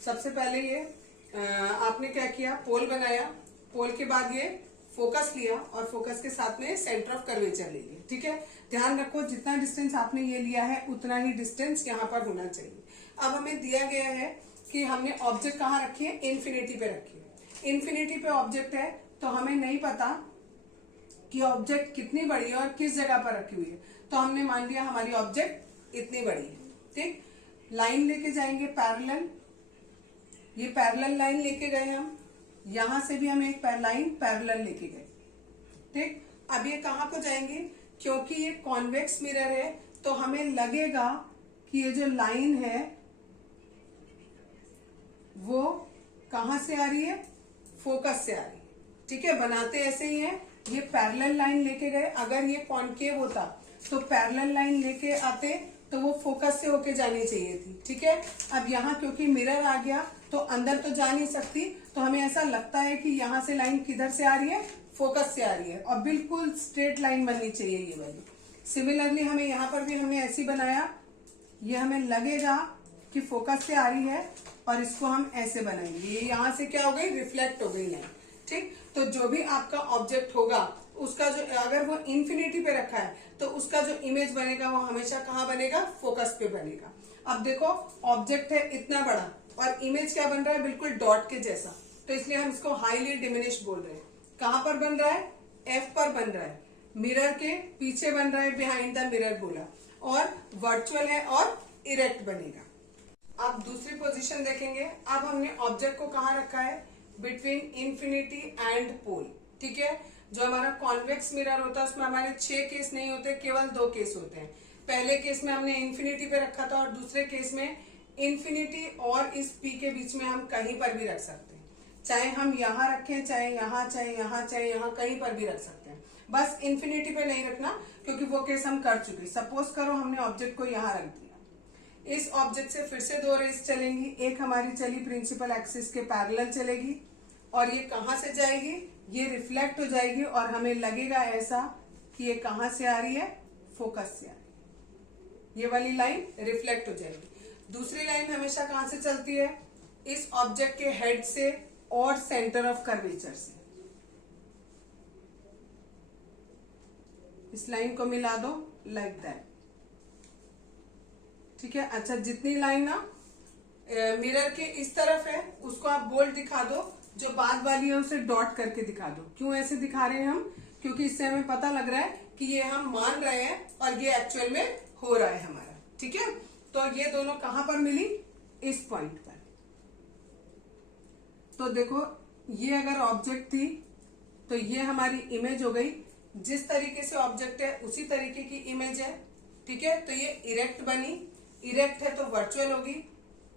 सबसे पहले ये आपने क्या किया, पोल बनाया, पोल के बाद ये फोकस लिया और फोकस के साथ में सेंटर ऑफ कर्वेचर ले लिया। ठीक है, ध्यान रखो जितना डिस्टेंस आपने ये लिया है उतना ही डिस्टेंस यहाँ पर होना चाहिए। अब हमें दिया गया है कि हमने ऑब्जेक्ट कहाँ रखी है, इन्फिनिटी पे रखी है। इन्फिनिटी पे ऑब्जेक्ट है तो हमें नहीं पता कि ऑब्जेक्ट कितनी बड़ी है और किस जगह पर रखी हुई है, तो हमने मान लिया हमारी ऑब्जेक्ट इतनी बड़ी है। ठीक, लाइन लेके जाएंगे पैरेलल, ये पैरेलल लाइन लेके गए हम, यहां से भी हम एक लाइन पैरेलल लेके गए। ठीक, अब ये कहां को जाएंगे, क्योंकि ये कॉन्वेक्स मिरर है तो हमें लगेगा कि ये जो लाइन है वो कहां से आ रही है, फोकस से आ रही है। ठीक है, बनाते ऐसे ही है, ये पैरेलल लाइन लेके गए, अगर ये कॉन्केव होता तो पैरेलल लाइन लेके आते तो वो फोकस से होके जानी चाहिए थी। ठीक है, अब यहाँ क्योंकि मिरर आ गया तो अंदर तो जा नहीं सकती, तो हमें ऐसा लगता है कि यहाँ से लाइन किधर से आ रही है, फोकस से आ रही है, और बिल्कुल स्ट्रेट लाइन बननी चाहिए ये वाली। सिमिलरली हमें यहाँ पर भी हमने ऐसी बनाया, ये हमें लगेगा कि फोकस से आ रही है और इसको हम ऐसे बनाएंगे, ये यहाँ से क्या हो गई, रिफ्लेक्ट हो गई लाइन। ठीक, तो जो भी आपका ऑब्जेक्ट होगा उसका जो, अगर वो इन्फिनिटी पे रखा है तो उसका जो इमेज बनेगा वो हमेशा कहाँ बनेगा, फोकस पे बनेगा। अब देखो ऑब्जेक्ट है इतना बड़ा और इमेज क्या बन रहा है, बिल्कुल डॉट के जैसा, तो इसलिए हम इसको हाईली डिमिनिश बोल रहे हैं। कहां पर बन रहा है, एफ पर बन रहा है, मिरर के पीछे बन रहा है, बिहाइंड द मिरर बोला, और वर्चुअल है और इरेक्ट बनेगा। अब दूसरी पोजीशन देखेंगे। अब हमने ऑब्जेक्ट को कहाँ रखा है, बिटवीन इन्फिनिटी एंड पोल। ठीक है, जो हमारा कॉन्वेक्स मिरर होता है उसमें हमारे 6 केस नहीं होते, केवल 2 केस होते हैं। पहले केस में हमने इन्फिनिटी पे रखा था और दूसरे केस में इन्फिनिटी और इस पी के बीच में हम कहीं पर भी रख सकते हैं, चाहे हम यहाँ रखें, चाहे यहाँ, चाहे यहाँ, चाहे यहाँ, कहीं पर भी रख सकते हैं। बस इन्फिनिटी पे नहीं रखना क्योंकि वो केस हम कर चुके। सपोज करो हमने ऑब्जेक्ट को यहाँ रख दिया, इस ऑब्जेक्ट से फिर से 2 रेज चलेंगी, एक हमारी चली प्रिंसिपल एक्सिस के पैरेलल चलेगी और ये कहां से जाएगी, ये रिफ्लेक्ट हो जाएगी और हमें लगेगा ऐसा कि ये कहां से आ रही है, फोकस से आ रही है। ये वाली लाइन रिफ्लेक्ट हो जाएगी। दूसरी लाइन हमेशा कहां से चलती है, इस ऑब्जेक्ट के हेड से और सेंटर ऑफ कर्वेचर से। इस लाइन को मिला दो लाइक दैट। ठीक है, अच्छा जितनी लाइन ना मिरर के इस तरफ है उसको आप बोल्ड दिखा दो, जो बाद वाली है उसे डॉट करके दिखा दो। क्यों ऐसे दिखा रहे हैं हम, क्योंकि इससे हमें पता लग रहा है कि ये हम मान रहे हैं और ये एक्चुअल में हो रहा है हमारा। ठीक है, तो ये दोनों कहां पर मिली, इस पॉइंट पर। तो देखो ये अगर ऑब्जेक्ट थी तो ये हमारी इमेज हो गई, जिस तरीके से ऑब्जेक्ट है उसी तरीके की इमेज है। ठीक है, तो ये इरेक्ट बनी, इरेक्ट है तो वर्चुअल होगी,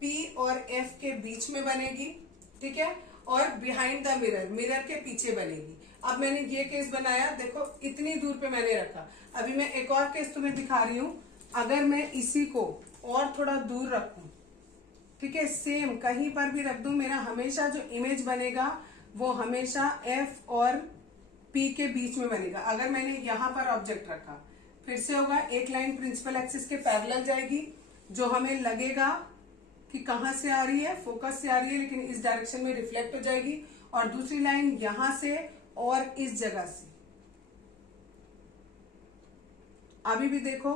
पी और एफ के बीच में बनेगी। ठीक है, और बिहाइंड द मिरर, मिरर के पीछे बनेगी। अब मैंने ये केस बनाया, देखो इतनी दूर पे मैंने रखा। अभी मैं एक और केस तुम्हें दिखा रही हूं, अगर मैं इसी को और थोड़ा दूर रखूं, ठीक है, सेम कहीं पर भी रख दूं, मेरा हमेशा जो इमेज बनेगा वो हमेशा एफ और पी के बीच में बनेगा। अगर मैंने यहां पर ऑब्जेक्ट रखा, फिर से होगा, एक लाइन प्रिंसिपल एक्सिस के पैरेलल जाएगी, जो हमें लगेगा कि कहां से आ रही है, फोकस से आ रही है, लेकिन इस डायरेक्शन में रिफ्लेक्ट हो जाएगी, और दूसरी लाइन यहां से और इस जगह से। अभी भी देखो,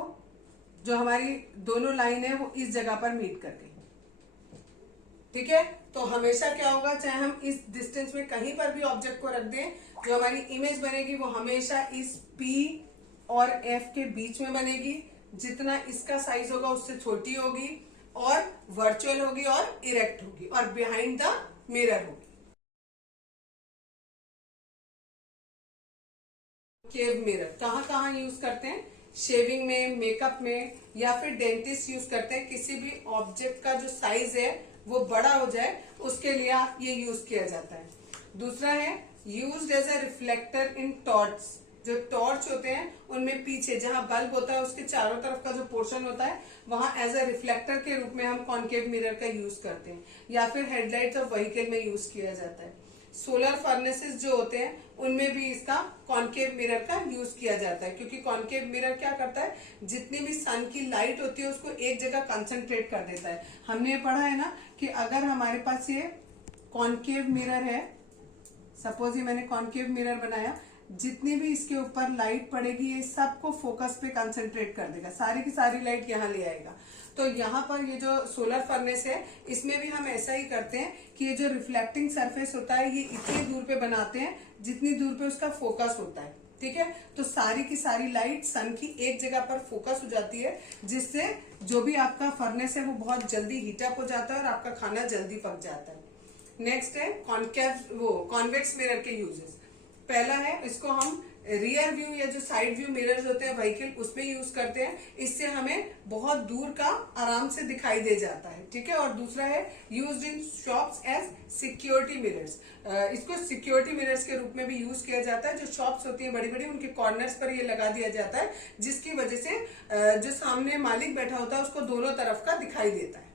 जो हमारी दोनों लाइन है वो इस जगह पर मीट कर गई। ठीक है, तो हमेशा क्या होगा, चाहे हम इस डिस्टेंस में कहीं पर भी ऑब्जेक्ट को रख दें, जो हमारी इमेज बनेगी वो हमेशा इस P और F के बीच में बनेगी। जितना इसका साइज होगा उससे छोटी होगी, और वर्चुअल होगी, और इरेक्ट होगी, और बिहाइंड द मिरर होगी। केव मिरर कहाँ कहाँ यूज करते हैं? शेविंग में, मेकअप में, या फिर डेंटिस्ट यूज करते हैं। किसी भी ऑब्जेक्ट का जो साइज है वो बड़ा हो जाए, उसके लिए आप ये यूज किया जाता है। दूसरा है used as a reflector in torch. जो टॉर्च होते हैं उनमें पीछे जहां बल्ब होता है उसके चारों तरफ का जो पोर्शन होता है, वहां एज अ रिफ्लेक्टर के रूप में हम कॉन्केव मिरर का यूज करते हैं, या फिर हेडलाइट्स ऑफ व्हीकल में यूज किया जाता है। सोलर फर्नेसेस जो होते हैं उनमें भी इसका कॉन्केव मिरर का यूज किया जाता है, क्योंकि कॉन्केव मिरर क्या करता है, जितनी भी सन की लाइट होती है उसको एक जगह कंसंट्रेट कर देता है। हमने ये पढ़ा है ना कि अगर हमारे पास ये कॉन्केव मिरर है, सपोज ये मैंने कॉन्केव मिरर बनाया, जितनी भी इसके ऊपर लाइट पड़ेगी ये सबको फोकस पे कंसंट्रेट कर देगा, सारी की सारी लाइट यहाँ ले आएगा। तो यहाँ पर ये जो सोलर फर्नेस है इसमें भी हम ऐसा ही करते हैं कि ये जो रिफ्लेक्टिंग सरफेस होता है ये इतनी दूर पे बनाते हैं जितनी दूर पे उसका फोकस होता है। ठीक है, तो सारी की सारी लाइट सन की एक जगह पर फोकस हो जाती है, जिससे जो भी आपका फर्नेस है वो बहुत जल्दी हीटअप हो जाता है और आपका खाना जल्दी पक जाता है। नेक्स्ट है कॉन्वेक्स मिरर के यूजेस। पहला है, इसको हम रियर व्यू या जो साइड व्यू मिरर्स होते हैं व्हीकल उसमें यूज करते हैं, इससे हमें बहुत दूर का आराम से दिखाई दे जाता है। ठीक है, और दूसरा है used in shops as security mirrors. इसको सिक्योरिटी मिरर्स के रूप में भी यूज किया जाता है। जो शॉप्स होती है बड़ी बड़ी, उनके कॉर्नर्स पर ये लगा दिया जाता है, जिसकी वजह से जो सामने मालिक बैठा होता है उसको दोनों तरफ का दिखाई देता है।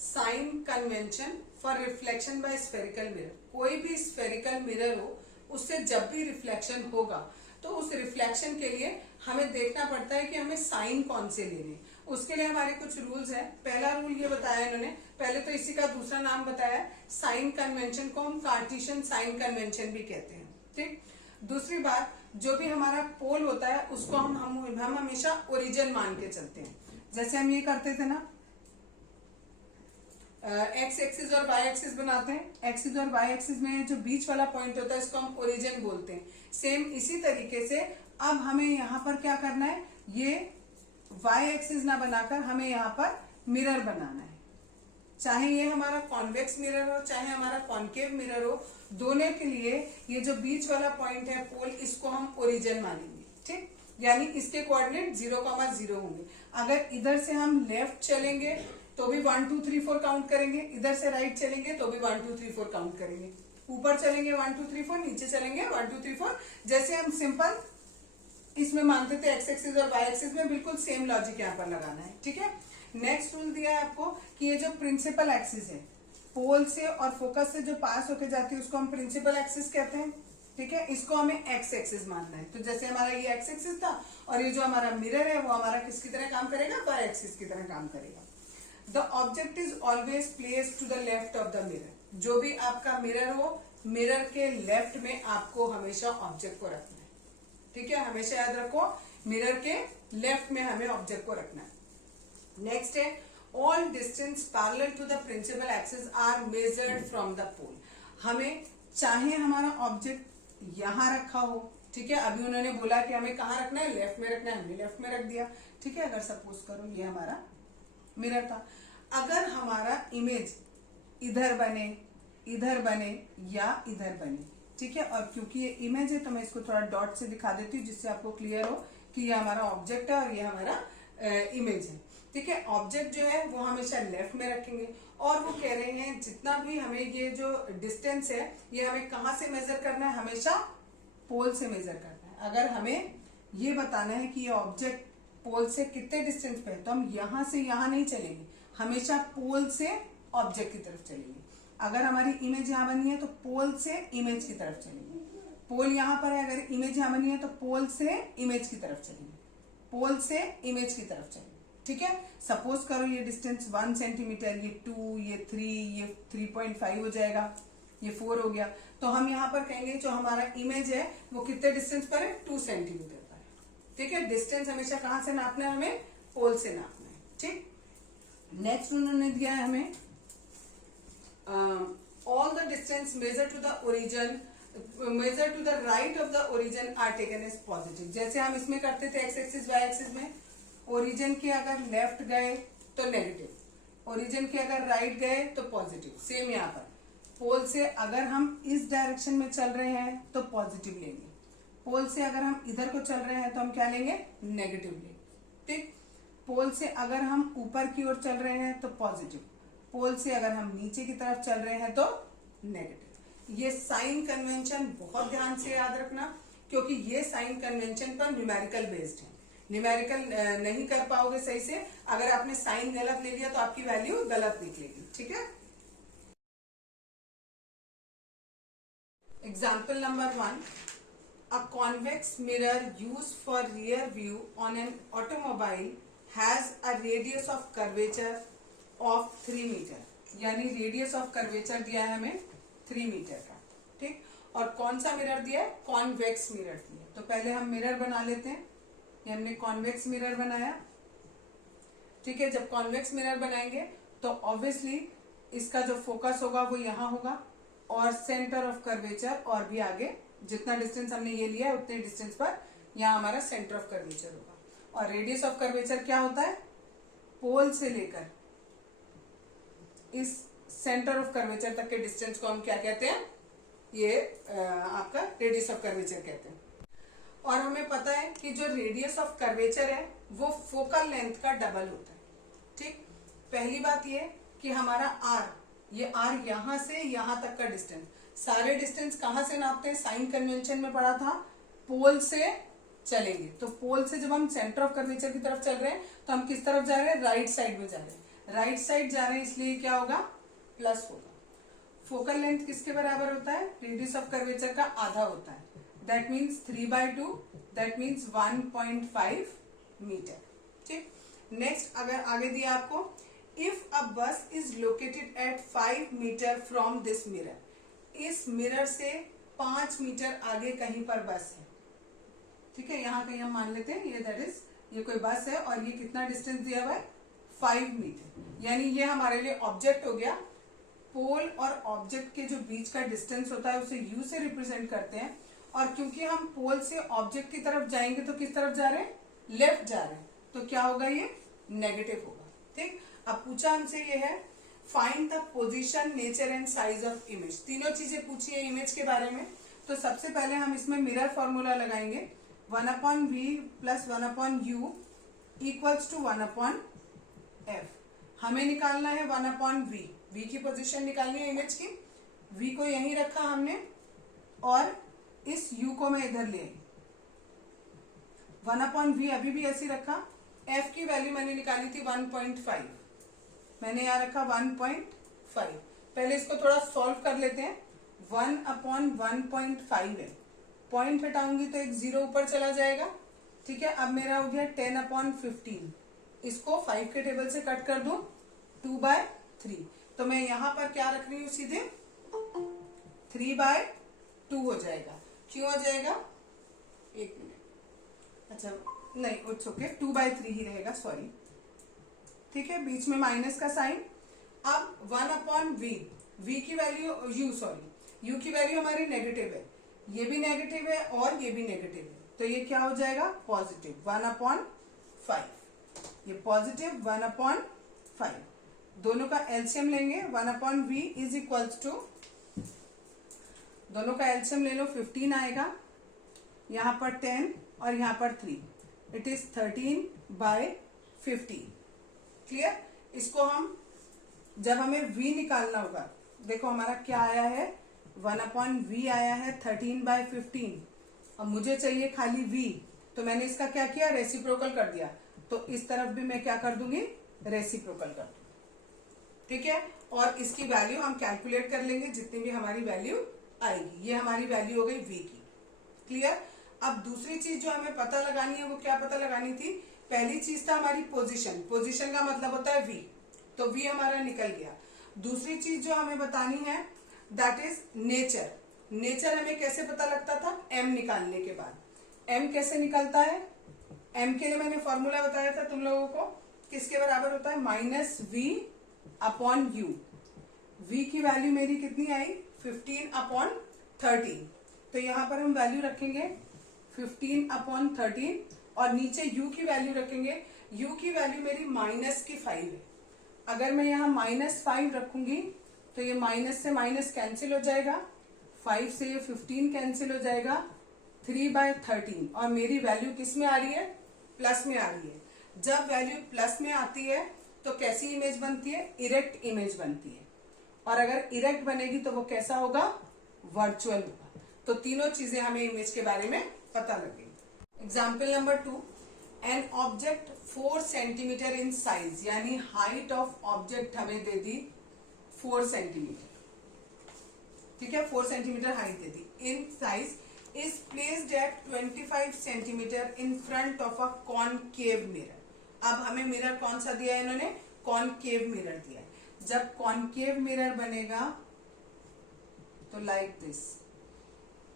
Sign convention for reflection by spherical mirror. कोई भी स्फेरिकल मिरर हो, उससे जब भी रिफ्लेक्शन होगा तो उस रिफ्लेक्शन के लिए हमें देखना पड़ता है कि हमें साइन कौन से लेने। उसके लिए हमारे कुछ रूल्स हैं। पहला रूल ये बताया इन्होंने, पहले तो इसी का दूसरा नाम बताया, साइन कन्वेंशन को हम कार्टेशियन साइन कन्वेंशन भी कहते हैं। ठीक, दूसरी बात, जो भी हमारा पोल होता है उसको हम हमेशा ओरिजिन मान के चलते हैं। जैसे हम ये करते थे ना, एक्स एक्सिस और वाई एक्सिस बनाते हैं, एक्सिस और वाई एक्सिस में जो बीच वाला पॉइंट होता है इसको हम ओरिजिन बोलते हैं। सेम इसी तरीके से अब हमें यहाँ पर क्या करना है, ये वाई एक्सिस ना बनाकर हमें यहाँ पर मिरर बनाना है। चाहे ये हमारा कॉन्वेक्स मिरर हो चाहे हमारा कॉन्केव मिरर हो, दोनों के लिए ये जो बीच वाला पॉइंट है पोल, इसको हम ओरिजिन मानेंगे। ठीक, यानी इसके कोऑर्डिनेट 0,0 होंगे। अगर इधर से हम लेफ्ट चलेंगे तो भी 1 2 3 4 काउंट करेंगे, इधर से राइट चलेंगे तो भी 1 2 3 4 काउंट करेंगे, ऊपर चलेंगे 1 2 3 4, नीचे चलेंगे 1 2 3 4। जैसे हम सिंपल इसमें मानते थे एक्स एक्सिस और वाई एक्सिस में, बिल्कुल सेम लॉजिक यहाँ पर लगाना है। ठीक है, नेक्स्ट रूल दिया है आपको कि ये जो प्रिंसिपल एक्सिस है, पोल से और फोकस से जो पास होके जाती है उसको हम प्रिंसिपल एक्सिस कहते हैं। ठीक है, इसको हमें एक्स एक्सिस मानना है। तो जैसे हमारा ये एक्स एक्सिस था और ये जो हमारा मिरर है वो हमारा किसकी तरह काम करेगा, वाई एक्सिस की तरह काम करेगा। The object is always placed to the left of the mirror. जो भी आपका मिरर हो, मिरर के लेफ्ट में आपको हमेशा ऑब्जेक्ट को रखना है। ठीक है, हमेशा याद रखो मिरर के लेफ्ट में हमें ऑब्जेक्ट को रखना है। नेक्स्ट है, all distance parallel to the principal axis are measured from the pole. हमें चाहे हमारा ऑब्जेक्ट यहां रखा हो, ठीक है, अभी उन्होंने बोला कि हमें कहाँ रखना है, लेफ्ट में रखना है, हमने लेफ्ट में रख दिया। ठीक है, अगर सपोज करो ये हमारा मिरर था, अगर हमारा इमेज इधर बने या इधर बने, ठीक है, और क्योंकि ये इमेज है तो मैं इसको थोड़ा डॉट से दिखा देती हूँ जिससे आपको क्लियर हो कि ये हमारा ऑब्जेक्ट है और ये हमारा इमेज है। ठीक है, ऑब्जेक्ट जो है वो हमेशा लेफ्ट में रखेंगे, और वो कह रहे हैं जितना भी हमें ये जो डिस्टेंस है ये हमें कहाँ से मेजर करना है, हमेशा पोल से मेजर करना है। अगर हमें ये बताना है कि ये ऑब्जेक्ट पोल से कितने डिस्टेंस पे है, तो हम यहां से यहां नहीं चलेंगे, हमेशा पोल से ऑब्जेक्ट की तरफ चलेंगे। अगर हमारी इमेज यहाँ बनी है तो पोल से इमेज की तरफ चलेंगे। पोल यहाँ पर है, अगर इमेज यहाँ बनी है तो पोल से इमेज की तरफ चलेंगे, पोल से इमेज की तरफ चलेंगे। ठीक है, सपोज करो ये डिस्टेंस 1 सेंटीमीटर, ये 2, ये 3, ये 3.5 हो जाएगा, ये 4 हो गया। तो हम यहाँ पर कहेंगे जो हमारा इमेज है वो कितने डिस्टेंस पर है, 2 सेंटीमीटर पर है। ठीक है, डिस्टेंस हमेशा कहाँ से नापना है, हमें पोल से नापना है। ठीक, नेक्स्ट उन्होंने दिया है हमें all the distance measured to the origin, measured to the right of the origin are taken as positive। जैसे हम इसमें करते थे x एक्सिस y एक्सिस में, ओरिजिन के अगर लेफ्ट गए तो नेगेटिव, ओरिजिन के अगर राइट गए तो पॉजिटिव। सेम यहाँ पर पोल से अगर हम इस डायरेक्शन में चल रहे हैं तो पॉजिटिव लेंगे, पोल से अगर हम इधर को चल रहे हैं तो हम क्या लेंगे, नेगेटिव लेंगे। ठीक, पोल से अगर हम ऊपर की ओर चल रहे हैं तो पॉजिटिव, पोल से अगर हम नीचे की तरफ चल रहे हैं तो नेगेटिव। ये साइन कन्वेंशन बहुत ध्यान से याद रखना, क्योंकि ये साइन कन्वेंशन पर न्यूमेरिकल बेस्ड है। न्यूमेरिकल नहीं कर पाओगे सही से, अगर आपने साइन गलत ले लिया तो आपकी वैल्यू गलत निकलेगी। ठीक है, example number 1, a convex mirror used for rear view on an automobile has a radius of curvature of 3 metre, यानी रेडियस ऑफ कर्वेचर दिया है हमें 3 मीटर का। ठीक, और कौन सा मिरर दिया है, कॉन्वेक्स मिरर दिया है। तो पहले हम मिरर बना लेते हैं, ये हमने कॉन्वेक्स मिरर बनाया। ठीक है, जब कॉन्वेक्स मिरर बनाएंगे तो ऑब्वियसली इसका जो फोकस होगा वो यहाँ होगा, और सेंटर ऑफ कर्वेचर और भी आगे जितना डिस्टेंस हमने ये लिया है उतने डिस्टेंस पर यहाँ हमारा सेंटर ऑफ कर्वेचर होगा। और रेडियस ऑफ कर्वेचर क्या होता है, पोल से लेकर इस सेंटर ऑफ कर्वेचर तक के डिस्टेंस को हम क्या कहते हैं, ये आपका रेडियस ऑफ कर्वेचर कहते हैं। और हमें पता है कि जो रेडियस ऑफ कर्वेचर है वो फोकल लेंथ का डबल होता है। ठीक, पहली बात ये कि हमारा आर, ये आर यहां से यहां तक का डिस्टेंस, सारे डिस्टेंस कहां से नापते हैं, साइन कन्वेंशन में पढ़ा था, पोल से चलेंगे। तो पोल से जब हम सेंटर ऑफ कर्वेचर की तरफ चल रहे हैं तो हम किस तरफ जा रहे हैं, राइट साइड में जा रहे हैं। राइट साइड जा रहे हैं इसलिए क्या होगा, प्लस होगा। फोकल लेंथ किसके बराबर होता है, रेडियस ऑफ कर्वेचर का आधा होता है, that means 3/2, that means 1.5 metre. ठीक, नेक्स्ट अगर आगे दिया आपको, if a bus is located at 5 metre from this mirror, इस मिरर से 5 मीटर आगे कहीं पर बस है। ठीक है, यहाँ कहीं हम मान लेते हैं ये दैट इज, ये कोई बस है और ये कितना डिस्टेंस दिया हुआ है, 5 मीटर, यानी ये हमारे लिए ऑब्जेक्ट हो गया। पोल और ऑब्जेक्ट के जो बीच का डिस्टेंस होता है उसे यू से रिप्रेजेंट करते हैं, और क्योंकि हम पोल से ऑब्जेक्ट की तरफ जाएंगे तो किस तरफ जा रहे हैं, लेफ्ट जा रहे हैं, तो क्या होगा, ये नेगेटिव होगा। ठीक, अब पूछा हमसे ये है, find the position, nature and size of image. तीनों चीजें पूछी है इमेज के बारे में। तो सबसे पहले हम इसमें मिरर फॉर्मूला लगाएंगे, 1/v plus 1/u equals to 1/f। हमें निकालना है 1/v, v की पोजीशन निकालनी है इमेज की, v को यहीं रखा हमने और इस u को मैं इधर ले आई, 1/v अभी भी ऐसे रखा। f की वैल्यू मैंने निकाली थी 1.5, मैंने यहाँ रखा 1.5। पहले इसको थोड़ा सॉल्व कर लेते हैं। 1/1.5 है, पॉइंट हटाऊंगी तो एक 0 ऊपर चला जाएगा। ठीक है, अब मेरा हो गया 10/15, इसको 5 के टेबल से कट कर दूं 2/3, तो मैं यहां पर क्या रख रही हूं, सीधे 3/2 हो जाएगा। क्यों हो जाएगा, एक मिनट, अच्छा नहीं, इट्स ओके, 2/3 ही रहेगा, सॉरी। ठीक है, बीच में माइनस का साइन। अब 1/v, v की वैल्यू u की वैल्यू हमारी नेगेटिव है, ये भी नेगेटिव है और ये भी नेगेटिव है, तो ये क्या हो जाएगा, पॉजिटिव 1/5। ये पॉजिटिव 1/5, दोनों का एलसीएम लेंगे, 1/v इज इक्वल्स टू, दोनों का एलसीएम ले लो, 15 आएगा, यहाँ पर 10 और यहाँ पर 3, इट इज 13/15। क्लियर, इसको हम जब हमें v निकालना होगा, देखो हमारा क्या आया है, 1/v आया है 13/15, और मुझे चाहिए खाली v, तो मैंने इसका क्या किया, रेसिप्रोकल कर दिया, तो इस तरफ भी मैं क्या कर दूंगी, रेसिप्रोकल कर दूंगी। ठीक है, और इसकी वैल्यू हम कैलकुलेट कर लेंगे जितनी भी हमारी वैल्यू आएगी। ये हमारी वैल्यू हो गई v की। क्लियर। अब दूसरी चीज जो हमें पता लगानी है वो क्या पता लगानी थी, पहली चीज था हमारी पोजीशन, पोजीशन का मतलब होता है v, तो v हमारा निकल गया। दूसरी चीज जो हमें बतानी है दैट इज नेचर। नेचर हमें कैसे पता लगता था, m निकालने के बाद। m कैसे निकलता है, m के लिए मैंने फॉर्मूला बताया था तुम लोगों को, किसके बराबर होता है, -v/u। v की वैल्यू मेरी कितनी आई, 15/13। तो यहां पर हम वैल्यू रखेंगे 15/13 और नीचे u की वैल्यू रखेंगे। u की वैल्यू मेरी -5 है। अगर मैं यहाँ -5 रखूंगी तो ये माइनस से माइनस कैंसिल हो जाएगा, 5 से ये 15 कैंसिल हो जाएगा, 3/13 और मेरी वैल्यू किस में आ रही है, प्लस में आ रही है। जब वैल्यू प्लस में आती है तो कैसी इमेज बनती है, इरेक्ट इमेज बनती है। और अगर इरेक्ट बनेगी तो वो कैसा होगा, वर्चुअल होगा। तो तीनों चीजें हमें इमेज के बारे में पता लगेगी। Example number 2, an object 4 centimetre in size, यानी हाइट ऑफ ऑब्जेक्ट हमें दे दी 4 सेंटीमीटर। ठीक है, 4 centimetre height they the, in size is placed at 25 centimetre in front of a concave mirror. अब हमें मिरर कौन सा दिया है इन्होंने, कॉनकेव मिरर दिया है। जब कॉनकेव मिरर बनेगा तो लाइक दिस।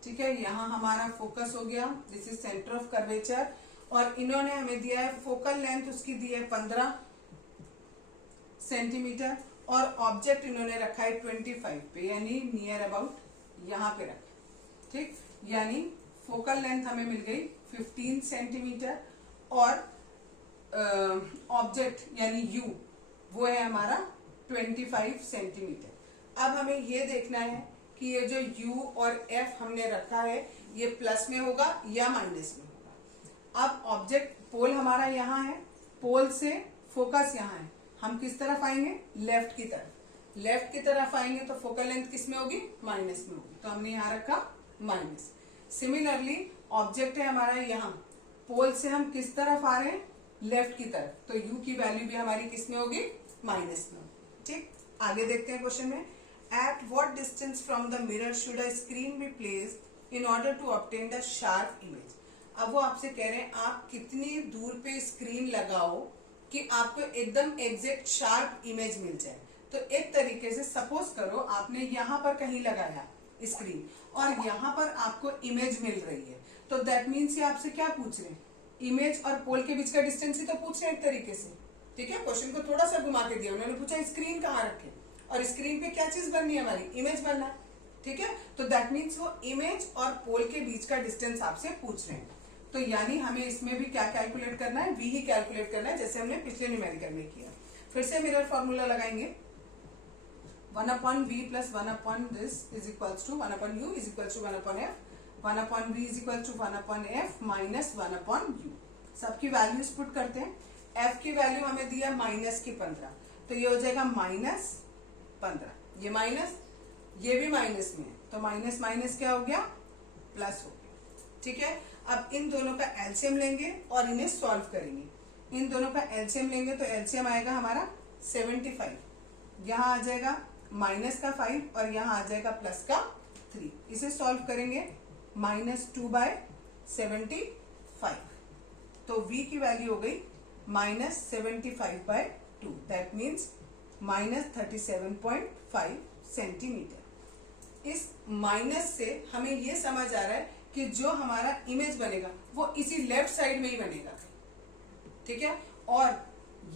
ठीक है, यहां हमारा फोकस हो गया, this is centre of curvature, और इन्होंने हमें दिया है फोकल लेंथ, उसकी दी है 15 सेंटीमीटर और ऑब्जेक्ट इन्होंने रखा है 25 पे, यानी नियर अबाउट यहां पे रखा। ठीक, यानी फोकल लेंथ हमें मिल गई 15 सेंटीमीटर और ऑब्जेक्ट यानी u वो है हमारा 25 सेंटीमीटर। अब हमें ये देखना है कि ये जो u और f हमने रखा है ये प्लस में होगा या माइनस में होगा। अब ऑब्जेक्ट पोल हमारा यहाँ है, पोल से फोकस यहाँ है, हम किस तरफ आएंगे, लेफ्ट की तरफ। लेफ्ट की तरफ आएंगे तो फोकल लेंथ किस में होगी, माइनस में होगी, तो हमने यहाँ रखा माइनस। सिमिलरली ऑब्जेक्ट है हमारा यहाँ, पोल से हम किस तरफ आ रहे हैं, लेफ्ट की तरफ, तो u की वैल्यू भी हमारी किस में होगी, माइनस में होगी। ठीक, आगे देखते हैं क्वेश्चन में, at what distance from the mirror should a screen be placed in order to obtain the sharp image. अब वो आपसे कह रहे हैं आप कितनी दूर पे स्क्रीन लगाओ कि आपको एकदम एग्जैक्ट शार्प इमेज मिल जाए। तो एक तरीके से सपोज करो आपने यहाँ पर कहीं लगाया स्क्रीन और यहाँ पर आपको इमेज मिल रही है, तो दैट मीन्स ये आपसे क्या पूछ रहे हैं, इमेज और पोल के बीच का डिस्टेंस ही तो पूछ रहे हैं एक तरीके से। ठीक है, क्वेश्चन को थोड़ा सा घुमा के दिया, उन्होंने पूछा स्क्रीन कहाँ रखे और स्क्रीन पे क्या चीज बननी है हमारी, इमेज बनना है। ठीक है, तो दैट मीन्स वो इमेज और पोल के बीच का डिस्टेंस आपसे पूछ रहे हैं। तो यानी हमें इसमें भी क्या कैलकुलेट करना है, v ही कैलकुलेट करना है, जैसे हमने पिछले न्यूमेरिकल में किया। फिर से मिरर फॉर्मूला लगाएंगे, 1/v + 1/this is equals to 1/u is equals to 1/f, 1/v is equal to 1/f minus 1/u। सबकी वैल्यूज पुट करते हैं। f की वैल्यू हमें दिया -15, तो ये हो जाएगा -15, ये माइनस, ये भी माइनस में है, तो माइनस माइनस क्या हो गया, प्लस हो गया। ठीक है, अब इन दोनों का एलसीएम लेंगे और इन्हें सॉल्व करेंगे। इन दोनों का एलसीएम लेंगे तो एलसीएम आएगा हमारा 75, यहाँ आ जाएगा माइनस का 5 और यहाँ आ जाएगा प्लस का 3। इसे सॉल्व करेंगे, -2/75, तो v की वैल्यू हो गई -75/2, दैट मीन्स -37.5 सेंटीमीटर। इस माइनस से हमें ये समझ आ रहा है कि जो हमारा इमेज बनेगा वो इसी लेफ्ट साइड में ही बनेगा। ठीक है, और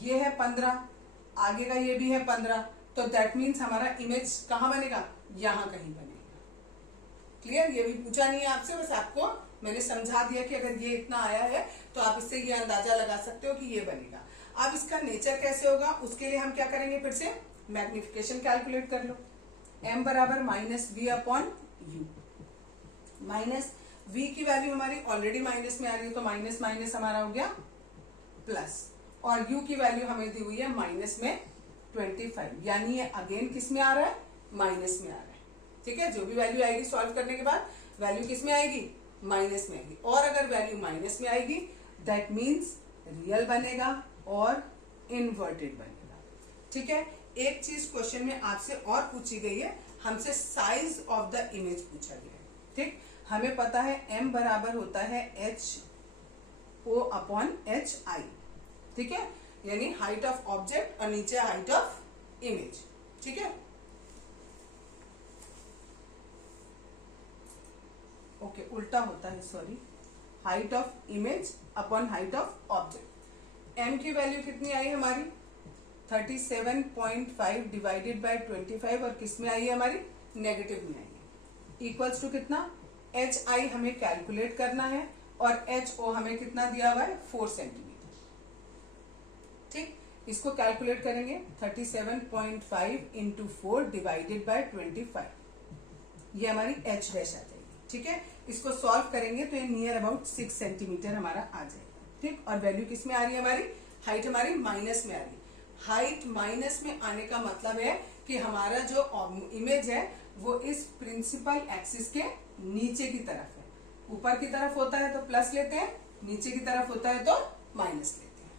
ये है 15, आगे का ये भी है 15, तो दैट मीन्स हमारा इमेज कहाँ बनेगा, यहाँ कहीं बनेगा। क्लियर, ये भी पूछा नहीं है आपसे, बस आपको मैंने समझा दिया कि अगर ये इतना आया है तो आप इससे ये अंदाजा लगा सकते हो कि ये बनेगा। अब इसका नेचर कैसे होगा, उसके लिए हम क्या करेंगे, फिर से मैग्निफिकेशन कैलकुलेट कर लो। m बराबर -v/u, माइनस v की वैल्यू हमारी ऑलरेडी माइनस में आ रही है, तो माइनस माइनस हमारा हो गया प्लस, और u की वैल्यू हमें दी हुई है माइनस में 25, यानी ये अगेन किस में आ रहा है, माइनस में आ रहा है। ठीक है, जो भी वैल्यू आएगी सॉल्व करने के बाद वैल्यू किस में आएगी, माइनस में आएगी, और अगर वैल्यू माइनस में आएगी दैट मीन्स रियल बनेगा और इन्वर्टेड बनेगा। ठीक है, एक चीज क्वेश्चन में आपसे और पूछी गई है, हमसे साइज ऑफ द इमेज पूछा गया है। ठीक, हमें पता है m बराबर होता है HO अपॉन HI। ठीक है, यानी हाइट ऑफ ऑब्जेक्ट और नीचे हाइट ऑफ इमेज। ठीक है, ओके उल्टा होता है, sorry, height of image upon height of object. m की वैल्यू कितनी आई हमारी 37.5 डिवाइडेड बाय 25 और किस में आई है हमारी नेगेटिव में आई है। इक्वल्स टू कितना HI हमें कैलकुलेट करना है और HO हमें कितना दिया हुआ है 4 सेंटीमीटर। ठीक, इसको कैलकुलेट करेंगे 37.5 इंटू 4 डिवाइडेड बाय 25, ये हमारी H डैश आ जाएगी। ठीक है, इसको सॉल्व करेंगे तो ये नियर अबाउट 6 सेंटीमीटर हमारा आ जाएगा। ठीक, और वैल्यू किस में आ रही है हमारी, हाइट हमारी माइनस में आ रही है। हाइट माइनस में आने का मतलब है कि हमारा जो इमेज है वो इस प्रिंसिपल एक्सिस के नीचे की तरफ है। ऊपर की तरफ होता है तो प्लस लेते हैं, नीचे की तरफ होता है तो माइनस लेते हैं।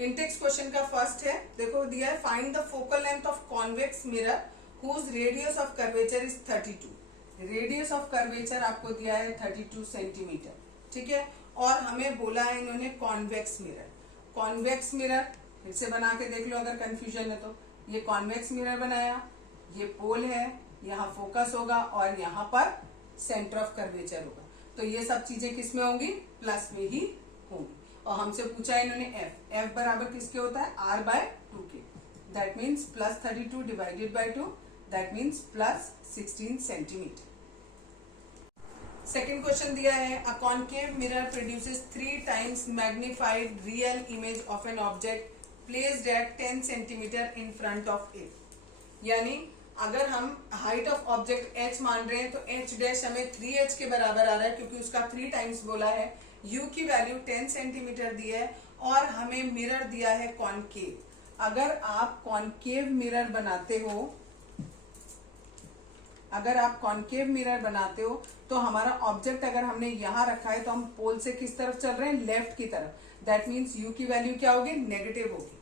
इंटेक्स क्वेश्चन का फर्स्ट है, देखो दिया है find the focal length of convex mirror whose radius of curvature is 32। Radius of curvature आपको दिया है 32 सेंटीमीटर। ठीक है, और हमें बोला है इन्होंने कॉन्वेक्स मिरर। कॉन्वेक्स मिरर फिर से बना के देख लो अगर कंफ्यूजन है तो। ये कॉन्वेक्स मिरर बनाया, ये पोल है, यहाँ फोकस होगा और यहाँ पर सेंटर ऑफ कर्वेचर होगा, तो ये सब चीजें किसमें होंगी, प्लस में ही होंगी। और हमसे पूछा है इन्होंने f बराबर किसके होता है r बाय 2 के, that means plus 32 divided by 2, that means plus 16 centimetre. Second question दिया है a concave mirror produces 3 times magnified real image of an object placed at 10 centimetre in front of it. यानी अगर हम height of object h मान रहे हैं तो h dash हमें 3h के बराबर आ रहा है क्योंकि उसका 3 टाइम्स बोला है। u की वैल्यू 10 सेंटीमीटर दी है और हमें मिरर दिया है कॉन्केव। अगर आप कॉन्केव मिरर बनाते हो, अगर आप कॉन्केव मिरर बनाते हो तो हमारा ऑब्जेक्ट अगर हमने यहाँ रखा है तो हम पोल से किस तरफ चल रहे हैं, लेफ्ट की तरफ। दैट मीन्स u की वैल्यू क्या होगी, नेगेटिव होगी।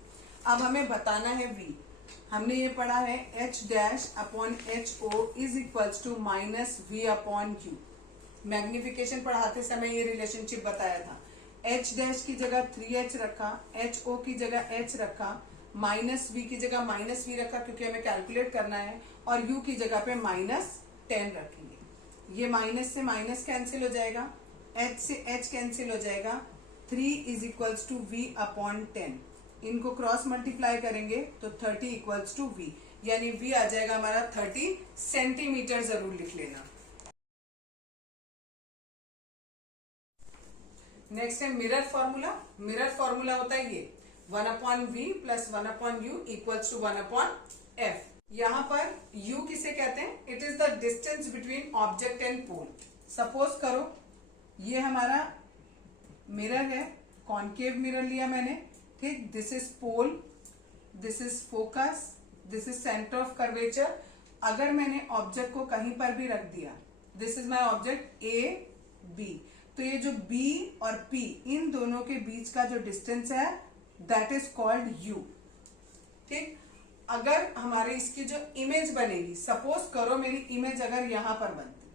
अब हमें बताना है v। हमने ये पढ़ा है h dash upon HO is equals to minus v upon q। Magnification पढ़ाते समय ये रिलेशनशिप बताया था। h डैश की जगह 3h रखा, HO की जगह h रखा, माइनस v की जगह माइनस v रखा क्योंकि हमें कैलकुलेट करना है, और u की जगह पे माइनस 10 रखेंगे। ये माइनस से माइनस कैंसिल हो जाएगा, h से h कैंसिल हो जाएगा, 3 is equals to v upon 10। इनको क्रॉस मल्टीप्लाई करेंगे तो 30 इक्वल्स टू v, यानी v आ जाएगा हमारा 30 सेंटीमीटर। जरूर लिख लेना। नेक्स्ट है मिरर फॉर्मूला। मिरर फॉर्मूला होता है ये 1 upon v plus 1 upon u equals to 1 upon f। यहाँ पर u किसे कहते हैं, it is the distance between object and pole. Suppose करो ये हमारा मिरर है, कॉन्केव मिरर लिया मैंने। ठीक, this is pole, this is focus, this is centre of curvature. अगर मैंने ऑब्जेक्ट को कहीं पर भी रख दिया, this is my object A B, तो ये जो B और P इन दोनों के बीच का जो डिस्टेंस है दैट इज कॉल्ड U। ठीक, अगर हमारे इसकी जो इमेज बनेगी, सपोज करो मेरी इमेज अगर यहां पर बनती,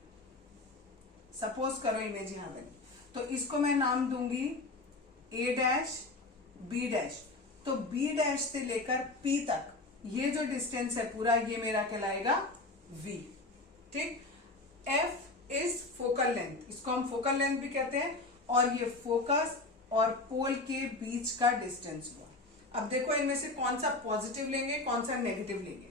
सपोज करो इमेज यहां बनी, तो इसको मैं नाम दूंगी A डैश B डैश। तो B डैश से लेकर P तक ये जो डिस्टेंस है पूरा, ये मेरा कहलाएगा V। ठीक, F इज फोकल लेंथ, इसको हम फोकल लेंथ भी कहते हैं, और ये फोकस और पोल के बीच का डिस्टेंस हुआ। अब देखो इनमें से कौन सा पॉजिटिव लेंगे, कौन सा नेगेटिव लेंगे।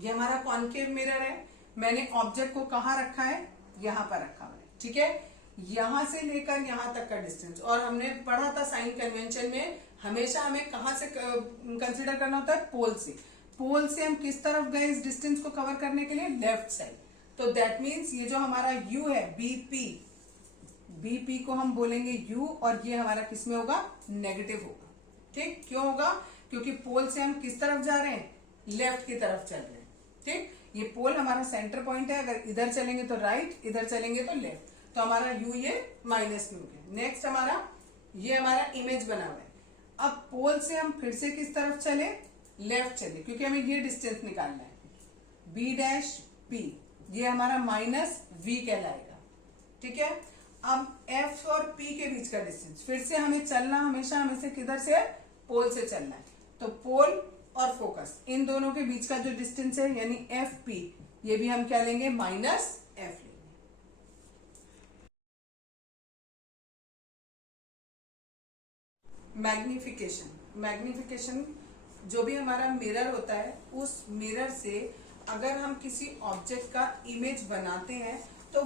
ये हमारा कॉन्केव मिरर है, मैंने ऑब्जेक्ट को कहाँ रखा है, यहां पर रखा हुआ है। ठीक है, यहां से लेकर यहां तक का डिस्टेंस, और हमने पढ़ा था साइन कन्वेंशन में हमेशा हमें कहां से कंसीडर करना होता है, पोल से। पोल से हम किस तरफ गए इस डिस्टेंस को कवर करने के लिए, लेफ्ट साइड। तो दैट मीन्स ये जो हमारा u है BP को हम बोलेंगे u, और ये हमारा किस में होगा, नेगेटिव होगा। ठीक, क्यों होगा, क्योंकि पोल से हम किस तरफ जा रहे हैं, लेफ्ट की तरफ चल रहे हैं। ठीक, ये पोल हमारा सेंटर पॉइंट है, अगर इधर चलेंगे तो राइट, इधर चलेंगे तो लेफ्ट, तो हमारा u ये माइनस में हो गया। नेक्स्ट हमारा ये हमारा इमेज बना हुआ है। अब पोल से हम फिर से किस तरफ चले, लेफ्ट चले, क्योंकि हमें ये डिस्टेंस निकालना है। बी डैश पी, ये हमारा माइनस वी कहलाएगा, ठीक है। अब एफ और पी के बीच का डिस्टेंस, फिर से हमें चलना हमेशा हमें से किधर से, पोल से चलना है। तो पोल और फोकस इन दोनों के बीच का जो डिस्टेंस है यानी एफ पी, ये भी हम क्या लेंगे, माइनस एफ लेंगे। मैग्निफिकेशन जो भी हमारा मिरर होता है, उस मिरर से अगर हम किसी ऑब्जेक्ट का इमेज बनाते हैं तो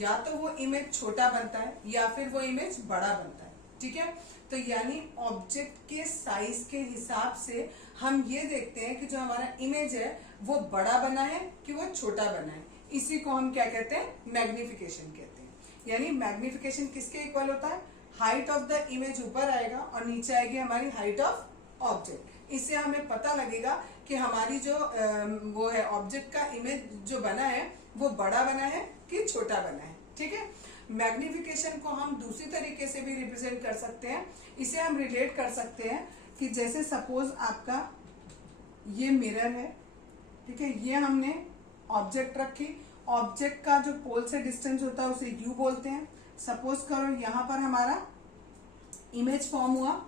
या तो वो इमेज छोटा बनता है या फिर वो इमेज बड़ा बनता है, ठीक है। तो यानी ऑब्जेक्ट के साइज के हिसाब से हम ये देखते हैं कि जो हमारा इमेज है वो बड़ा बना है कि वो छोटा बना है। इसी को हम क्या कहते हैं, मैग्निफिकेशन कहते हैं। यानी मैग्निफिकेशन किसके इक्वल होता है, हाइट ऑफ द इमेज ऊपर आएगा और नीचे आएगी हमारी हाइट ऑफ ऑब्जेक्ट। इससे हमें पता लगेगा कि हमारी जो वो है ऑब्जेक्ट का इमेज जो बना है वो बड़ा बना है कि छोटा बना है, ठीक है। मैग्निफिकेशन को हम दूसरी तरीके से भी रिप्रेजेंट कर सकते हैं। इसे हम रिलेट कर सकते हैं कि जैसे सपोज आपका ये मिरर है, ठीक है, ये हमने ऑब्जेक्ट रखी, ऑब्जेक्ट का जो पोल से डिस्टेंस होता है उसे यू बोलते हैं। सपोज करो यहाँ पर हमारा इमेज फॉर्म हुआ,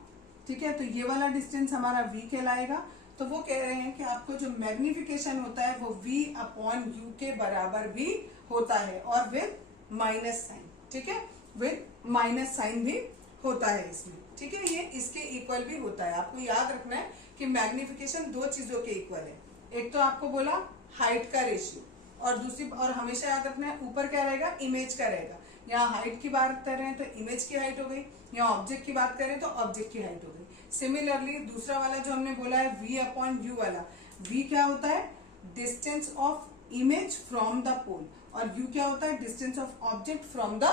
ठीक है, तो ये वाला डिस्टेंस हमारा v कहलाएगा। तो वो कह रहे हैं कि आपको जो मैग्निफिकेशन होता है वो v अपॉन यू के बराबर भी होता है और विद माइनस साइन, ठीक है, विद माइनस साइन भी होता है इसमें, ठीक है। ये इसके इक्वल भी होता है। आपको याद रखना है कि मैग्निफिकेशन दो चीजों के इक्वल है। एक तो आपको बोला हाइट का रेशियो, और दूसरी और हमेशा याद रखना है ऊपर क्या रहेगा, इमेज का रहेगा। यहाँ हाइट की बात कर रहे हैं तो इमेज की हाइट हो गई, यहाँ ऑब्जेक्ट की बात करें तो ऑब्जेक्ट की हाइट हो गई। सिमिलरली दूसरा वाला जो हमने बोला है v अपॉन यू वाला, v क्या होता है, distance of image from the pole, और u क्या होता है, distance of object from the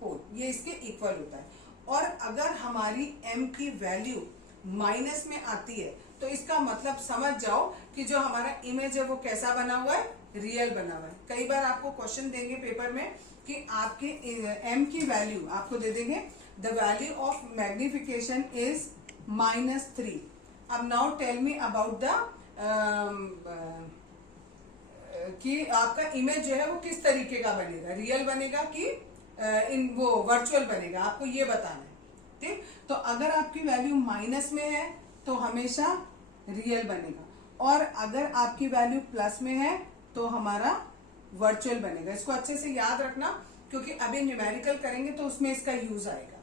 pole. ये इसके इक्वल होता है। और अगर हमारी m की वैल्यू माइनस में आती है तो इसका मतलब समझ जाओ कि जो हमारा इमेज है वो कैसा बना हुआ है, रियल बना हुआ है। कई बार आपको क्वेश्चन देंगे पेपर में कि आपके m की वैल्यू आपको दे देंगे, the value of magnification is -3। अब now tell me about the कि आपका इमेज जो है वो किस तरीके का बनेगा, रियल बनेगा कि इन वो वर्चुअल बनेगा, आपको ये बताना है, ठीक। तो अगर आपकी वैल्यू माइनस में है तो हमेशा रियल बनेगा, और अगर आपकी वैल्यू प्लस में है तो हमारा वर्चुअल बनेगा। इसको अच्छे से याद रखना क्योंकि अभी न्यूमेरिकल करेंगे तो उसमें इसका यूज आएगा।